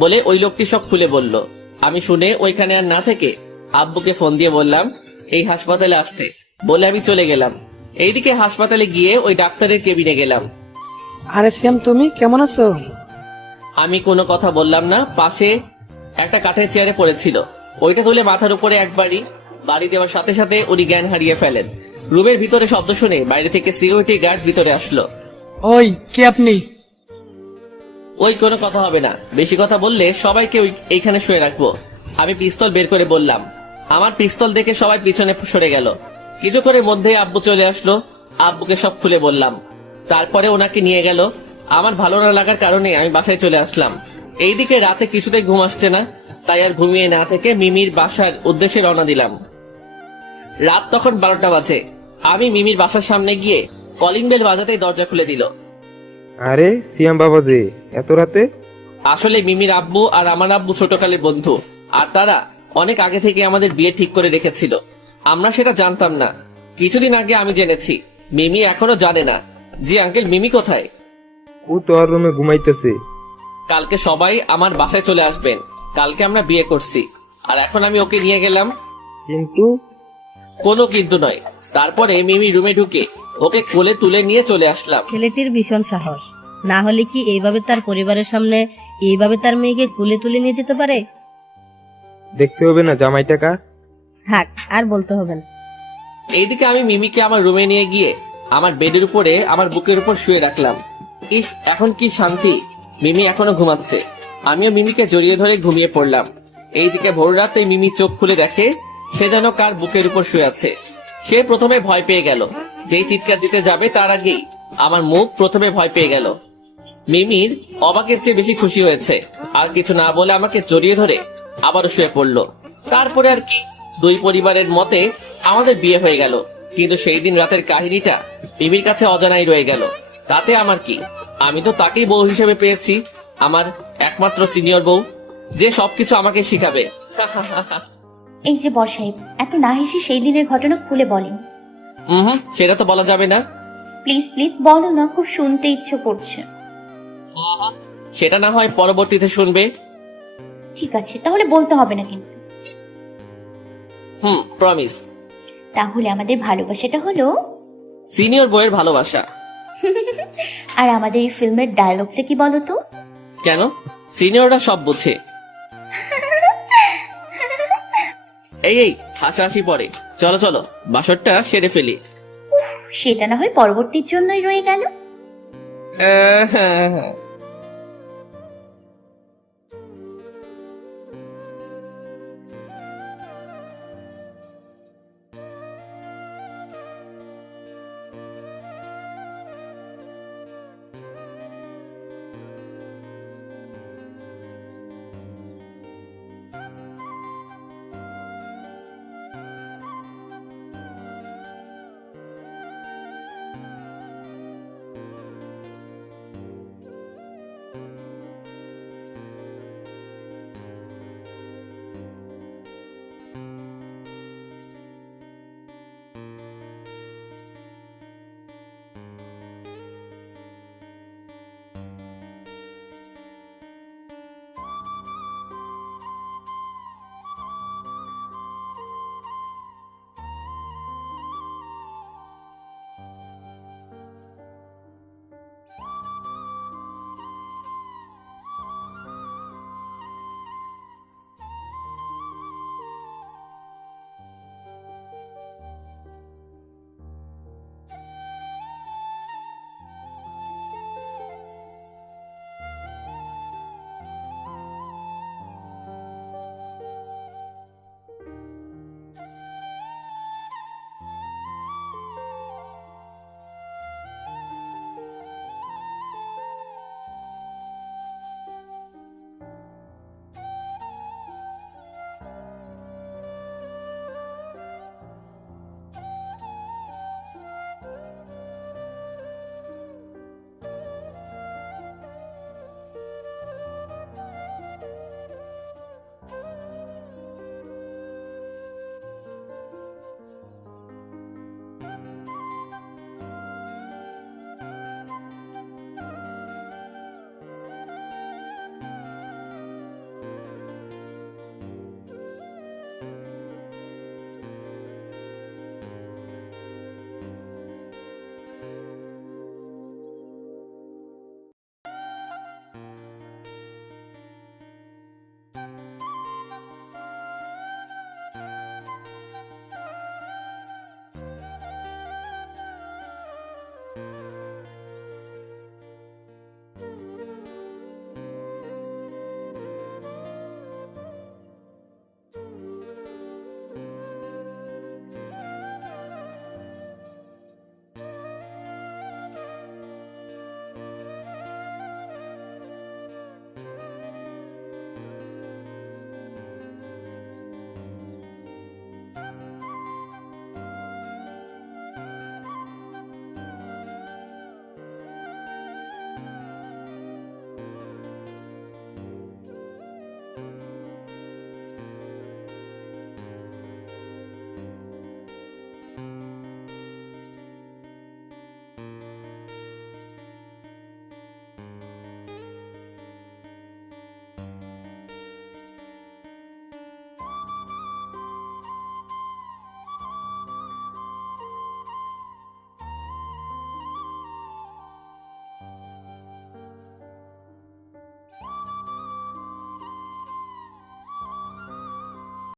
বলে ওই লোকটি সব খুলে বলল। আমি শুনে ওইখানে আর না থেকে আব্বুকে ফোন দিয়ে বললাম এই হাসপাতালে আসতে, বলে আমি চলে গেলাম। এইদিকে হাসপাতালে গিয়ে ওই ডাক্তারের কেবিনে গেলাম। আরে শ্যাম, তুমি কেমন আছো? আমি কোনো কথা বললাম না। পাশে একটা কাঠের চেয়ারে পড়েছিল, ওইটা তুলে মাথার উপরে একবারই বাড়ি দেওয়ার সাথে সাথে উনি জ্ঞান হারিয়ে ফেলেন। রুমের ভিতরে শব্দ শুনে বাইরে থেকে সিকিউরিটি গার্ড ভিতরে আসলো। ওই কে আপনি? ওই কোনো কথা হবে না, বেশি কথা বললে সবাইকে এইখানে শুয়ে রাখবো। আমি পিস্তল বের করে বললাম। আমার পিস্তল দেখে সবাই পিছনে সরে গেল। কিছু করে মধ্যে আব্বু চলে আসলো। আব্বুকে সব খুলে বললাম। তারপরে ওনাকে নিয়ে গেল। আমার ভালো না লাগার কারণে আমি বাসায় চলে আসলাম। এইদিকে রাতে কিছুতেই ঘুম আসছে না, তাই আর ঘুমিয়ে না থেকে মিমির বাসার উদ্দেশ্যে রওনা দিলাম। রাত তখন 12টা বাজে। আমি মিমির বাসার সামনে গিয়ে কলিং বেল বাজাতেই দরজা খুলে দিল। আরে সিয়াম বাবা যে এত রাতে? আসলে মিমির আব্বু আর আমার আব্বু ছোটকালের বন্ধু, আর তারা অনেক আগে থেকে আমাদের বিয়ে ঠিক করে রেখেছিল। আমরা সেটা জানতাম না, কিছুদিন আগে আমি জেনেছি। মিমি এখনো জানে না। জি আঙ্কেল, মিমি কোথায়? ও তো আর রুমে ঘুমাইতেছে। কালকে সবাই আমার বাসায় চলে আসবেন। কালকে আমরা বিয়ে করছি, আর এখন আমি ওকে নিয়ে গেলাম। কিন্তু কোনো কিন্তু নয়। তারপরে মিমি রুমে ঢুকে ওকে কোলে তুলে নিয়ে চলে আসলাম। ছেলেটির ভীষণ সাহস, না হলে কি এইভাবে তার পরিবারের সামনে এইভাবে তার মেয়েকে কুলে তুলে নিয়ে যেতে পারে? দেখতে হবে না জামাইটা কার? থাক, আর বলতে হবে না। এইদিকে আমি মিমিকে আমার রুমে নিয়ে গিয়ে আমার বেডের উপরে আমার বুকের উপর শুয়ে রাখলাম। ইস, এখন কি শান্তি। মিমি এখনো ঘুমাচ্ছে, আমিও মিমিকে জড়িয়ে ধরে ঘুমিয়ে পড়লাম। এইদিকে ভোর রাতে মিমি চোখ খুলে দেখে সে যেন কার বুকের উপর শুয়ে আছে। সে প্রথমে ভয় পেয়ে গেল। যেই চিৎকার দিতে যাবে তার আগেই আমার মুখ প্রথমে ভয় পেয়ে গেল। মিমির অবাকের চেয়ে বেশি খুশি হয়েছে, আর কিছু না বলে আমাকে জড়িয়ে ধরে আবারও শুয়ে পড়লো। তারপরে আর কি, দুই পরিবারের মতে আমাদের বিয়ে হয়ে গেল। কিন্তু সেই দিন রাতের কাহিনীটা মিমির কাছে অজানাই রয়ে গেল। তাতে আমার কি, আমি তো তাকেই বউ হিসেবে পেয়েছি, আমার একমাত্র সিনিয়র বউ, যে সবকিছু আমাকে শিখাবে। এই যে বর সাহেব, এত না হেসে সেই দিনের ঘটনা খুলে বলেন। সেটা তো বলা যাবে না। প্লিজ প্লিজ বলো না, খুব শুনতে ইচ্ছে করছে। সেটা না হয় পরবর্তীতে শুনবে। ঠিক আছে, তাহলে বলতে হবে না কিন্তু। প্রমিস। তাহলে আমাদের ভালোবাসাটা হলো সিনিয়র বউয়ের ভালোবাসা। আর আমাদের এই ফিল্মের ডায়লগটা কি বলো তো? কেন? সিনিয়ররা সব বুঝে। এই হাসাহাসি পরে, চলো চলো বাসরটা সেরে ফেলি। সেটা না হয় পরবর্তীর জন্যই রয়ে গেল। হ্যাঁ।